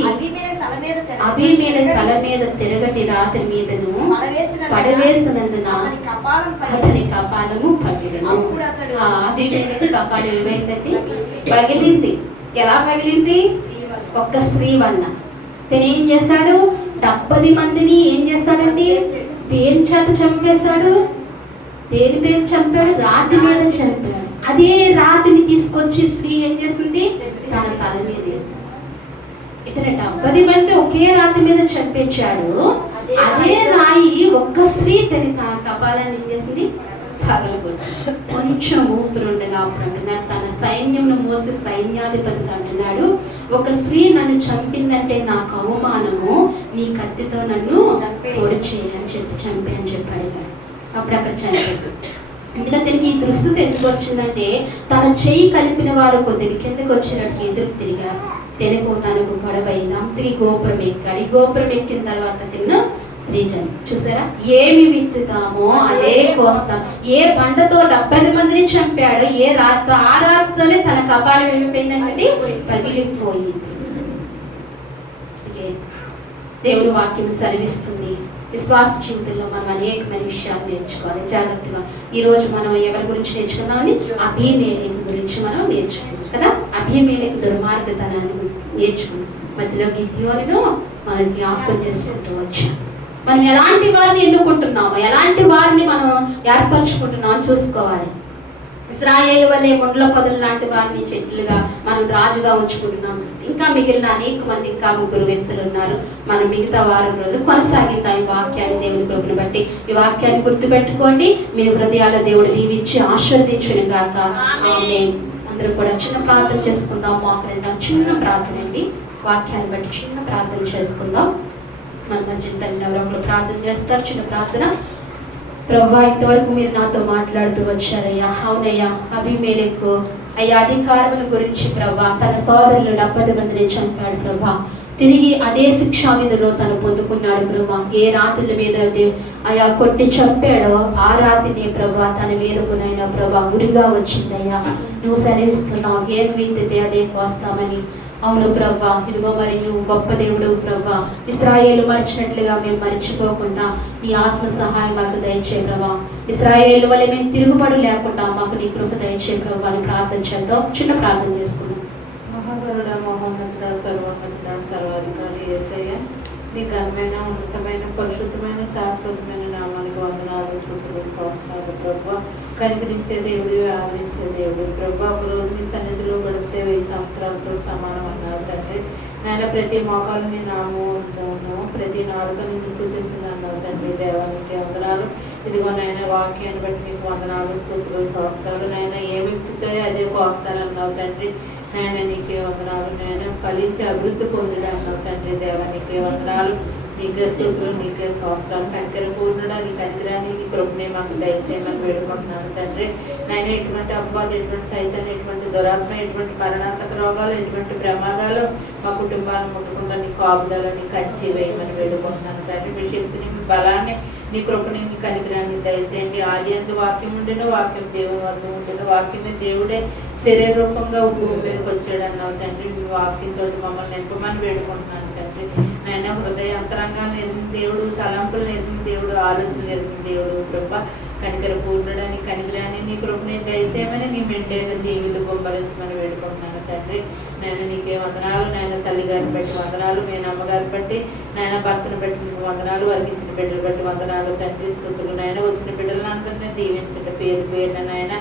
అబీమెలెకు తల మీద తిరగటి రాత్రి మీదను పడవేసినందున అతని కపాలము పగిలిను. అబీమెలెకు కపాలం ఏమైందండి, పగిలింది. ఎలా పగిలింది? ఒక్క స్త్రీ వల్ల. తను ఏం చేశాడు, 70 మందిని ఏం చేశాడండి, దేని చేత చంపేశాడు, దేని మీద చంపాడు, రాతి మీద చంపాడు. అదే రాతిని తీసుకొచ్చి స్త్రీ ఏం చేసింది, తన తల మీద వేసింది. ఇతను 70 మంది ఒకే రాతి మీద చంపించాడు. అదే రాయి ఒక్క స్త్రీ తన కపాలాన్ని ఏం చేసింది, పగలగొట్టింది. కొంచెం ఊపిరి ఉండగా అప్పుడు అంటున్నాడు, తన సైన్యంను మోసే సైన్యాధిపతికి అంటున్నాడు, ఒక స్త్రీ నన్ను చంపిందంటే నాకు అవమానము, నీ కత్తితో నన్ను పొడి చేయని చెప్పి చంపి అని చెప్పి అడిగాడు. అప్పుడు అక్కడ చంపేసి. ఎందుకంటే తనకి ఈ దుస్థితి ఎందుకు వచ్చిందంటే, తన చెయ్యి కలిపిన వారు కొద్దిగా కిందకి వచ్చినట్టు ఎదురు తిరిగా తనకు గొడవ అయింది. అంతకి గోపురం ఎక్కాడు. ఈ గోపురం ఎక్కిన తర్వాత తిన్న శ్రీజన్. చూసారా, ఏమి విత్తుతామో అదే కోస్తాం. ఏ బండతో 70 మందిని చంపాడో ఏ రాత్రి, ఆ రాత్రితోనే తన కపాలం ఏమైపోయిందండి, పగిలిపోయింది. దేవుని వాక్యం సెలవిస్తుంది, విశ్వాస జీవితంలో మనం అనేకమైన విషయాలు నేర్చుకోవాలి జాగ్రత్తగా. ఈరోజు మనం ఎవరి గురించి నేర్చుకున్నామని, అబీమెలెకు గురించి మనం నేర్చుకున్నాం కదా. అబీమెలెకు దుర్మార్గతనాన్ని నేర్చుకున్నాం. మధ్యలో గిద్యోనును మనం జ్ఞాపకం చేసుకుంటూ వచ్చాం. మనం ఎలాంటి వారిని ఎన్నుకుంటున్నామో, ఎలాంటి వారిని మనం ఏర్పరచుకుంటున్నామో చూసుకోవాలి. ఇశ్రాయేలు వల్లే ముండ్ల పొదలు లాంటి వారిని చెట్లుగా మనం రాజుగా ఉంచుకుంటున్నాం. ఇంకా మిగిలిన అనేక మంది, ఇంకా 3 వ్యక్తులు ఉన్నారు. మనం మిగతా వారం రోజులు కొనసాగిందాం ఈ వాక్యాన్ని. దేవుని కృపను బట్టి ఈ వాక్యాన్ని గుర్తుపెట్టుకోండి. మీ హృదయాల దేవుడు దీవించి ఆశీర్వదించును గాక. ఆమేన్. అందరూ కూడా చిన్న ప్రార్థన చేసుకుందాం. మోకరిందాం. చిన్న ప్రార్థన అండి. వాక్యాన్ని బట్టి చిన్న ప్రార్థన చేసుకుందాం. మన మధ్య తల్లి ఎవరో ఒకరు ప్రార్థన చేస్తారు. చిన్న ప్రార్థన. ప్రభువా, ఇంతవరకు మీరు నాతో మాట్లాడుతూ వచ్చారయ్యా. అవునయ్యా, అబీమెలెకు అయ్యా అధికారముల గురించి ప్రభా, తన సోదరులు 70 మందిని చంపాడు ప్రభా. తిరిగి అదే శిక్షా విధిలో తను పొందుకున్నాడు ప్రభా. ఏ రాత్రుల మీద అయ్యా కొట్టి చంపాడో ఆ రాత్రిని ప్రభా తన మీదకునైనా ప్రభా ఉరిగా వచ్చిందయ్యా. నువ్వు సెలవిస్తున్నావు, ఏం విత్తితే అదే కోస్తామని. అవును ప్రభా, ఇదిగో మరి నువ్వు గొప్ప దేవుడు ప్రభా. ఇశ్రాయేలు మరిచినట్లుగా మేము మరిచిపోకుండా నీ ఆత్మ సహాయం మాకు దయచే ప్రభా. ఇశ్రాయేలు వల్ల మేము తిరుగుబడు లేకుండా మాకు నీ కృప దయచే ప్రభా అని ప్రార్థన చేద్దాం. చిన్న ప్రార్థన చేసుకుందాం. మహాగరుడ, మహోన్నతుడ, సర్వోన్నతుడ, సర్వాధికారి యేసయ్య, నీ ఘనమైన, ఉన్నతమైన, పరిశుద్ధమైన, శాశ్వతమైన నామానికి వందనాలు, స్తుతులు, స్తోత్రాలు ప్రభువా. కనికరించే దేవుడు, ఆదరించే దేవుడు ప్రభువా. ఒక రోజు నీ సన్నిధిలో గడిపితే 1000 సంవత్సరాలతో సమానం అన్నారు తండ్రి. నాయన ప్రతి మోకాలని నామను, ప్రతి నాలుక నిన్ను స్తుతిస్తున్నాను తండ్రి. దేవానికి వందనాలు. ఇదిగో నాయన వాక్యాన్ని బట్టి నీకు వందనాలు, స్తుతులు, స్తోత్రాలు. నాయన ఏ వ్యక్తితో అదే కోస్తానన్నావు తండ్రి. నాయన నీకే వందనాలు. నాయన ఫలించి అభివృద్ధి పొందడం అన్నావు తండ్రి. దేవా నీకే వందనాలు, నీకే స్తుతులు, నీకే స్తోత్రాలు. కనికర పూర్ణుడా, నీ కనికరాన్ని, నీ కృపనే మాకు దయచేయమని వేడుకుంటున్నాను తండ్రి. నాయన ఎటువంటి అపవాదం, ఎటువంటి సైతం, ఎటువంటి దురాత్మ, ఎటువంటి మరణాంతక రోగాలు, ఎటువంటి ప్రమాదాలు మా కుటుంబాన్ని ముట్టకుండా నీ కాపుదల, నీ కంచి వేయమని వేడుకుంటున్నాను తండ్రి. మీ శక్తిని, మీ బలాన్ని, నీ కృపని, నీ కనికరాన్ని దయచేయండి. ఆది అందు వాక్యం ఉండేను, వాక్యం దేవుని వద్ద ఉండేను, వాక్యమే దేవుడే శరీర రూపంగా భూమి మీదకి వచ్చాడు అన్నావు తండ్రి. మీ వాక్యంతో మమ్మల్ని నింపమని వేడుకుంటున్నాను తండ్రి. నాయన హృదయ అంతరంగాన్ని ఎరిగిన దేవుడు, తలంపులు ఎరిగిన దేవుడు, ఆలోచనలు ఎరిగిన దేవుడు ప్రభా. కనికర పూర్ణుడని, కనికరాన్ని, నీ కృపని దయచేయమని, నీ మెండైన దీవులు గుంబలించమని వేడుకుంటున్నాను తండ్రి. నాయన నీకే వందనాలు. నాయన తల్లి గారిని బట్టి వందనాలు, మీ అమ్మగారిని బట్టి, నాయన భర్తను బట్టి నీకు వందనాలు, వర్గించిన బిడ్డలు బట్టి వందనాలు తండ్రి. స్తుతులు. నాయన వచ్చిన బిడ్డలను అందరినీ దీవించండి పేరు పేరున. నాయన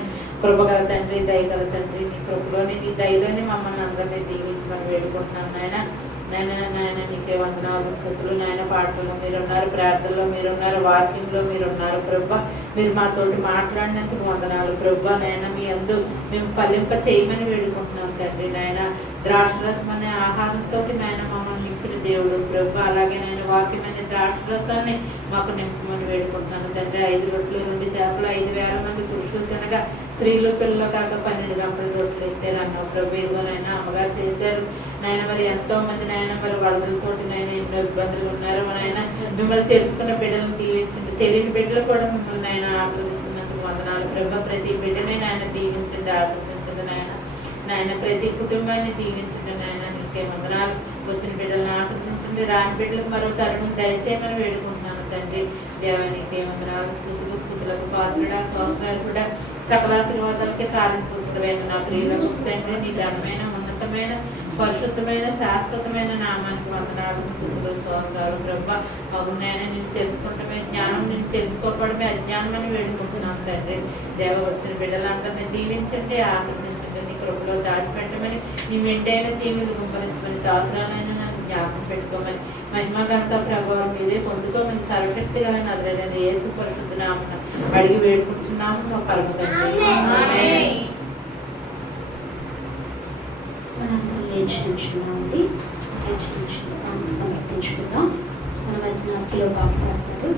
కృపగల తండ్రి, దయగల తండ్రి, నీ కృపలోని, నీ దయలోని మమ్మల్ని అందరినీ దీవించమని వేడుకుంటున్నాను నాయన. నాయన నీకే వందనాలు, స్తుతులు. నాయన పాటల్లో మీరున్నారు, ప్రార్థనలో మీరున్నారు, వాక్యంలో మీరున్నారు ప్రభా. మీరు మాతోటి మాట్లాడినందుకు వందనాలు ప్రభా. నాయన మీ అందు మేము ఫలింప చేయమని వేడుకుంటున్నాం తండ్రి. నాయన ద్రాక్షరసం అనే ఆహారంతో నాయన మమ్మల్ని నింపిన దేవుడు ప్రభా. అలాగే నాయన వాక్యమైన ద్రాక్షరసాన్ని మాకు నింపమని వేడుకుంటున్నాను తండ్రి. 5 రొట్టెలు 2 చేపలు 5,000 మంది పురుషులు తినగా స్త్రీలు పిల్లలు కాక 12 గంపలు రొట్టెలు ఎత్తారు అన్నావు ప్రభు. ఇదిగో నాయన అమ్మగారు చేశారు నాయన. మరి ఎంతో మంది నాయన మరి వరదలతోటి నాయన ఎన్నో ఇబ్బందులు ఉన్నారు నాయన. మిమ్మల్ని తెలుసుకున్న బిడ్డలను దీవించండి, తెలియని బిడ్డలు కూడా మిమ్మల్ని నాయన ఆశ్రదిస్తున్నందుకు వందనాలు ప్రభు. ప్రతి బిడ్డనే నాయన దీవించండి, ఆశ్రదించండి నాయన. నాయన ప్రతి కుటుంబాన్ని దీవించండి నాయన. నీకే వందనాలు. వచ్చిన బిడ్డలను ఆశ్రదించండి, రాని బిడ్డలకు మరో తరుణం దయచేయమని వేడుకుంటున్నాను తండ్రి. దేవానికి వందనాలు, స్తుతులు, స్తుతులకు పాత్రుడా, స్తోత్రాలుడా, సకలాశీర్వాదాలకి కారణభూతుడైన నా ప్రియులకు తండ్రి. నీ ఘనమైన, ఉన్నతమైన, పరిశుద్ధమైన, శాశ్వతమైన నామానికి వందనాలు, స్తుతులు, స్తోత్రాలు ప్రభా. అవునైనా నిన్ను తెలుసుకుంటమే జ్ఞానం, నిన్ను తెలుసుకోవడమే అజ్ఞానం అని వేడుకుంటున్నాను తండ్రి. దేవ వచ్చిన బిడ్డలందరినీ దీవించండి, ఆశ్రయించండి, నీ కృపలో దాచిపెట్టమని, నీ మెండైన దీవులు గుంపరించమని, దాసురాలైన నన్ను జ్ఞాపకం పెట్టుకోమని, మహిమగంత ప్రభావం మీరే పొందుకోమని, సర్వశక్తి గల నజరేయుడైన యేసు పరిశుద్ధ నామమున అడిగి వేడుకుంటున్నాము మా పరమ తండ్రి. ఆమేన్. మనందరం లేచి నిల్చున్నామండి. లేచి నిల్చున్నాం, సమర్పించుకుందాం. మన మధ్యన అఖిలో పాట పాడతాడు.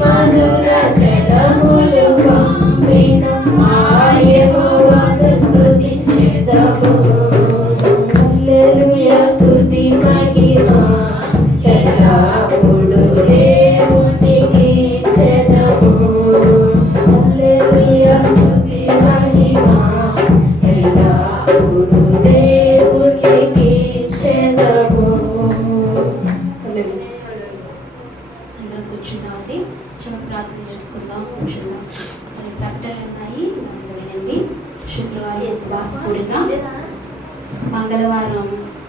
మధుర మంగళవారం ఉపవాస కూడిక, మంగళవారం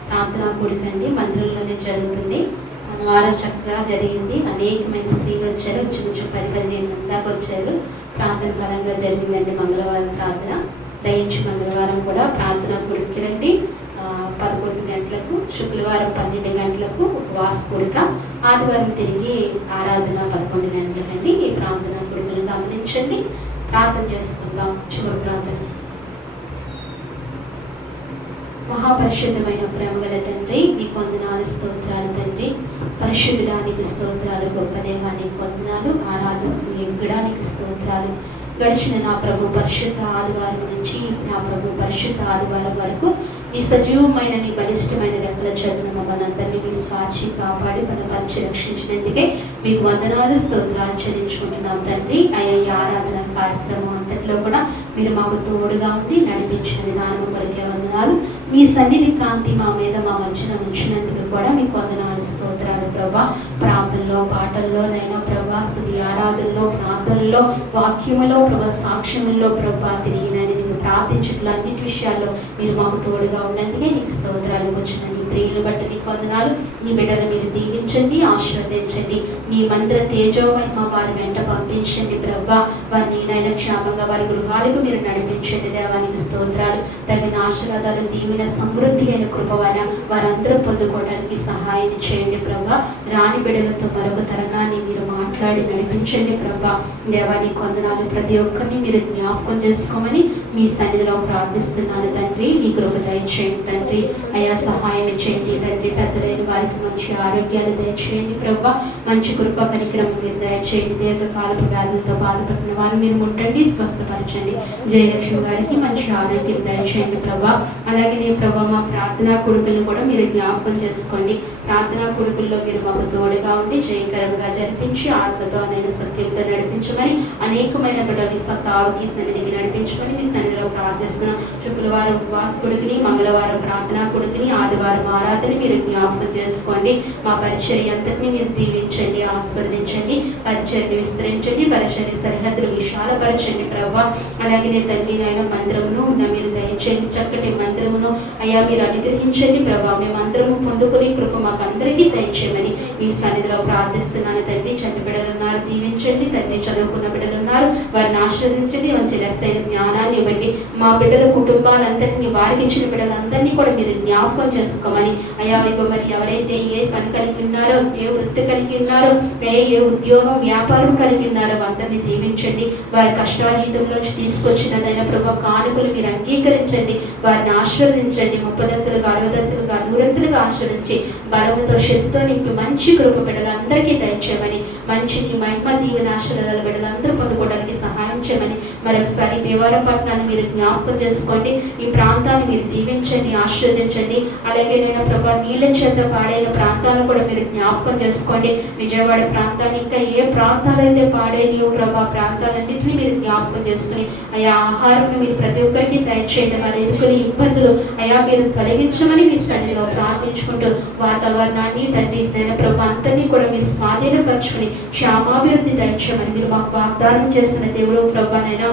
ప్రార్థనా కూడిక అండి. మందిరంలోనే జరుగుతుంది. మన వారం చక్కగా జరిగింది. అనేకమైన స్త్రీలు వచ్చారు. ఇంచుమించు 10-15 మంది దాకా వచ్చారు. ప్రార్థన బలంగా జరిగిందండి. మంగళవారం ప్రార్థన దయించు మంగళవారం కూడా ప్రార్థనా కూడికి రండి. 11 గంటలకు, శుక్రవారం 12 గంటలకు ఉపవాస కూడిక, ఆదివారం తిరిగి ఆరాధన 11 గంటలకండి. ఈ ప్రార్థనా కూడికను గమనించండి. ప్రార్థన చేసుకుందాం. చివరి ప్రార్థన. మహాపరిశుద్ధమైన ప్రేమగల తండ్రి, నీకు వందనాలు, స్తోత్రాలు తండ్రి. పరిశుద్ధానికి స్తోత్రాలు, గొప్ప దేవానికి వందనాలు, ఆరాధనకు ఎగ్గడానికి స్తోత్రాలు. గడిచిన నా ప్రభు పరిశుద్ధ ఆదివారం నుంచి నా ప్రభు పరిశుద్ధ ఆదివారం వరకు నీ సజీవమైన, నీ బలిష్టమైన రెక్కల చదువును మమ్మల్ని అందరినీ మీరు కాచి కాపాడి బలపరిచి రక్షించినందుకే మీకు వందనాలు, స్తోత్రాలు చెల్లించుకుంటున్నాం తండ్రి. అయ్యా, ఈ ఆరాధన కార్యక్రమం అంతట్లో కూడా మీరు మాకు తోడుగా ఉండి నడిపించిన విధానం కొరకే వందనాలు. మీ సన్నిధి కాంతి మా మీద, మా మధ్యన ఉంచినందుకు కూడా మీకు వందనాలు, స్తోత్రాలు ప్రభా. ప్రార్థనలో, పాటల్లోనైనా ప్రభా, స్తుతి ఆరాధనలో, ప్రార్థనలో, వాక్యములో ప్రభా, సాక్ష్యముల్లో ప్రభా, తిరిగి నేను ప్రార్థించట్లు అన్నిటి విషయాల్లో మీరు మాకు తోడుగా ఉన్నందుకే నీకు స్తోత్రాలు. వచ్చిన నీ ప్రియులు బట్టి నీకు వందనాలు. నీ బిడ్డలు మీరు దీవించండి, ఆశీర్వదించండి. నీ మందిర తేజోమహిమ వారి వెంట పంపించండి ప్రభా. వారిని నైనా క్షేమంగా వారి గృహాలకు మీరు నడిపించండి. దేవానికి స్తోత్రాలు. తగిన ఆశీర్వాదాలు, దీవెన, సమృద్ధి అయిన కృపవన వారందరూ పొందుకోవడానికి సహాయం చేయండి ప్రభా. రాని బిడ్డలతో మరొక తరుణాన్ని మీరు మాట్లాడి నడిపించండి ప్రభా. దేవానికి వందనాలు. ప్రతి ఒక్కరిని మీరు జ్ఞాపకం చేసుకోమని మీ సన్నిధిలో ప్రార్థిస్తున్నాను తండ్రి. నీ కృప దయచేయండి తండ్రి. అయా, సహాయం చేయండి తండ్రి. పెద్దలైన వారికి మంచి ఆరోగ్యాలు దయచేయండి ప్రభా. మంచి కృప కనికరం మీరు దయచేయండి. దీర్ఘకాలపు వ్యాధులతో బాధపడిన వారిని మీరు ముట్టండి, స్వస్థపరచండి. జయలక్ష్మి గారికి మంచి ఆరోగ్యం దయచేయండి ప్రభా. అలాగే నీ ప్రభా, మా ప్రార్థనా కొడుకులను కూడా మీరు జ్ఞాపకం చేసుకోండి. ప్రార్థనా కొడుకుల్లో మీరు మాకు తోడుగా ఉండి జయకరంగా జరిపించి ఆత్మతో నేను సత్యంతో నడిపించమని, అనేకమైన బిడ్డలు సత్తావుకి సన్నిధికి నడిపించమని మీ సన్నిధిలో ప్రార్థిస్తున్నాం. శుక్రవారం ఉపవాస కొడుకుని, మంగళవారం ప్రార్థనా కొడుకుని, ఆదివారం ఆరాధన మీరు జ్ఞాపకం చేసుకోండి. మా పరిచర్య అంతటిని మీరు దీవించండి, ఆస్వాదించండి. పరిచర్ని విస్తరించండి, పరిచర్య సరిహద్దులు విశాలపరచండి ప్రభా. అలాగే తండ్రి నాయన మందిరమును మీరు దయచేయండి. చక్కటి మందిరమును అయ్యా మీరు అనుగ్రహించండి ప్రభా. మేమందరము పొందుకుని కృప మాకు అందరికీ దయచేయమని మీ సన్నిధిలో ప్రార్థిస్తున్నాను తండ్రి. చంటి బిడ్డలు ఉన్నారు, దీవించండి తండ్రి. చదువుకున్న బిడ్డలు ఉన్నారు, వారిని ఆశీర్వదించండి. మంచి లెస్సైన జ్ఞానాన్ని ఇవ్వండి. మా బిడ్డల కుటుంబాలంతటినీ, వారికి ఇచ్చిన బిడ్డలందరినీ కూడా మీరు జ్ఞాపకం చేసుకోమని అయ్యా. ఇగో మరి ఎవరైతే ఏ పని కలిగి ఉన్నారో, ఏ వృత్తి కలిగి ఉన్నారో, ఏ ఉద్యోగం, వ్యాపారం కలిగి ఉన్నారో అందరినీ దీవించండి. వారి కష్టాజీతంలోంచి తీసుకొచ్చినదైన ప్రభా కానుకలు మీరు అంగీకరించండి. వారిని ఆశీర్వదించండి. 30దంతులుగా, 60దంతులుగా, 100దంతులుగా ఆశీర్వదించి బలముతో, శక్తితో నింపి మంచి కృప బిడ్డలందరికీ దయచేయమని, మంచి నీ మహిమ దీవెన ఆశీర్వాదాలు బిడ్డలందరూ పొందుకోవడానికి సహాయం చేయమని మరొకసారి భీమవరం పట్టణాన్ని మీరు జ్ఞాపకం చేసుకోండి. ఈ ప్రాంతాన్ని మీరు దీవించండి, ఆశీర్వదించండి. అలాగే నేను ప్రభా నీళ్ళ చేత పాడైన ప్రాంతాలను కూడా మీరు జ్ఞాపకం చేసుకోండి. విజయవాడ ప్రాంతాన్ని, ఇంకా ఏ ప్రాంతాలైతే పాడైనయో ప్రభా ప్రాంతాలన్నింటినీ మీరు జ్ఞాపకం చేసుకుని అయా ఆహారం మీరు ప్రతి ఒక్కరికి దయచేయండి. వారి ఎదుర్కొని ఇబ్బందులు అయా మీరు తొలగించమని మీ సన్నిధిలో ప్రార్థించుకుంటూ వాతావరణాన్ని తండ్రి స్నేహ ప్రభా అంతని కూడా మీరు స్వాధీనపరచుకుని క్షేమాభివృద్ధి దయచేయమని మీరు మాకు వాగ్దానం చేస్తున్న దేవుడు ప్రభానైనా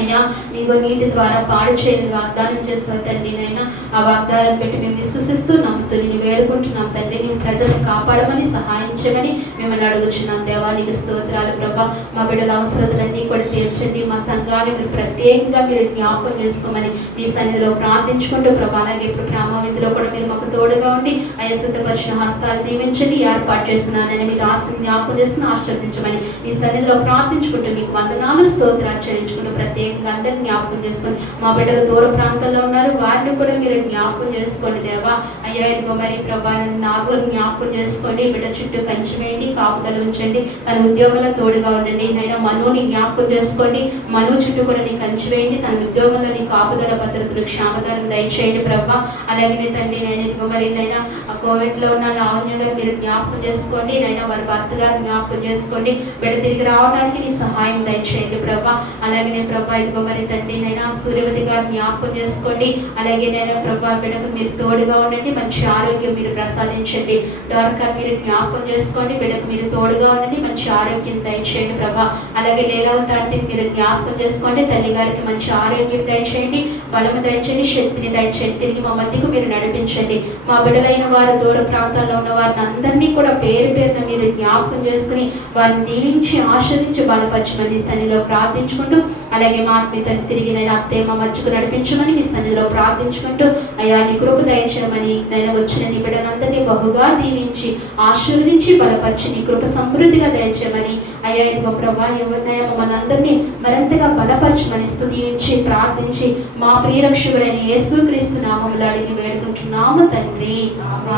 అయ్యా. నీకు నీటి ద్వారా పాడు చేయని వాగ్దానం చేస్తావు తండ్రి. నైనా ఆ వాగ్దానం పెట్టి మేము విశ్వసిస్తూ నమ్ముతూ నేను వేడుకుంటున్నాం తండ్రి. నీవు ప్రజలను కాపాడమని, సహాయం చేయమని మిమ్మల్ని అడుగుచున్నాం దేవా. నీకు స్తోత్రాలు ప్రభా. మా బిడ్డల అవసరతలన్నీ కూడా తీర్చండి. మా సంఘాన్ని మీరు ప్రత్యేకంగా మీరు జ్ఞాపకం చేసుకోమని మీ సన్నిధిలో ప్రార్థించుకుంటూ ప్రభా. అలాగే ఇప్పుడు ప్రేమవిందులో కూడా మీరు మాకు తోడుగా ఉండి అయ్యా సిద్ధపరిచిన హస్తాలు దీవించండి. ఏర్పాటు చేస్తున్నానని మీ దాసుని జ్ఞాపకం చేస్తున్న ఆశీర్వదించమని మీ సన్నిధిలో ప్రార్థించుకుంటూ మీకు వందనాలు, స్తోత్రాలు చెల్లించుకుంటూ ప్రత్యేక అందరిని జ్ఞాపకం చేసుకోండి. మా బిడ్డలు దూర ప్రాంతాల్లో ఉన్నారు, వారిని కూడా మీరు జ్ఞాపకం చేసుకోండి దేవా. అయ్యా ఇదిగో మరి ప్రభా నాగూరు జ్ఞాపకం చేసుకోండి. బిడ్డ చుట్టూ కంచి వేయండి, కాపుదల ఉంచండి. తన ఉద్యోగంలో తోడుగా ఉండండి. నైనా మనుని జ్ఞాపకం చేసుకోండి. మను చుట్టూ కూడా నీ కంచి వేయండి. తన ఉద్యోగంలో నీ కాపుదల భద్రతను క్షేమదారం దయచేయండి ప్రభా. అలాగే తండ్రి నేను ఇదిగో మరి నైనా కోవిడ్లో ఉన్న లావణ్య గారు మీరు జ్ఞాపకం చేసుకోండి. నైనా వారి భర్త గారు జ్ఞాపకం చేసుకోండి. బిడ్డ తిరిగి రావడానికి నీ సహాయం దయచేయండి ప్రభా. అలాగే ప్రభా ఇదిగో మరి తండ్రి నైనా సూర్యవతి గారు జ్ఞాపకం చేసుకోండి. అలాగే నైనా ప్రభా బిడ్డకు మీరు తోడుగా ఉండండి, మంచి ఆరోగ్యం మీరు ప్రసాదించండి. డార్కా మీరు జ్ఞాపకం చేసుకోండి, బిడ్డకు మీరు తోడుగా ఉండండి, మంచి ఆరోగ్యం దయచేయండి ప్రభా. అలాగే లీలావతి ఆంటీని మీరు జ్ఞాపకం చేసుకోండి, తల్లి గారికి మంచి ఆరోగ్యం దయచేయండి, బలము దయచేయండి, శక్తిని దయచేయండి. తిరిగి మా మధ్యకు మీరు నడిపించండి. మా బిడ్డలైన వారు దూర ప్రాంతాల్లో ఉన్న వారిని అందరినీ కూడా పేరు పేరున మీరు జ్ఞాపకం చేసుకుని వారిని దీవించి ఆశ్రదించి బలపరచమని సన్నిధిలో ప్రార్థించుకుంటూ, అలాగే మా ఆత్మీయతను తిరిగి నేను అత్తే మా మధ్యకు నడిపించమని మీ సన్నిధిలో ప్రార్థించుకుంటూ, అయ్యా నీ కృప దయచేయమని నేను వచ్చిన నీ బిడ్డలందరినీ బహుగా దీవించి ఆశీర్వదించి బలపరిచి నీ కృప సమృద్ధిగా దయచేయమని, అయ్యా ఇదిగో ప్రభా ఎవరినైనా మమ్మల్ని అందరినీ మరింతగా బలపరచమని స్తుతించి ప్రార్థించి మా ప్రియరక్షకుడైన యేసుక్రీస్తు నామములో అడిగి వేడుకుంటున్నాము తండ్రి,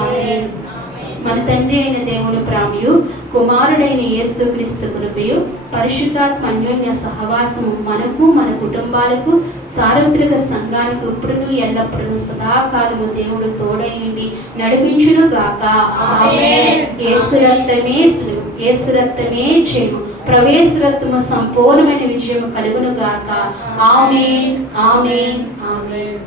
ఆమేన్. మన తండ్రి అయిన దేవుని ప్రేమయు కుమారుడైన యేసుక్రీస్తు కృపయు పరిశుద్ధాత్మ అన్యోన్య సహవాసము మనకు మన కుటుంబాలకు సార్వత్రిక సంఘానికి ఇప్పుడును ఎల్లప్పుడూ సదాకాలము దేవుడు తోడైండి నడిపించును గాక. ఆమేన్. యేసు రక్తమే సులువు, యేసు రక్తమే జయము, ప్రవేశ రక్తము సంపూర్ణమైన విజయము కలుగును గాక. ఆమేన్, ఆమేన్, ఆమేన్.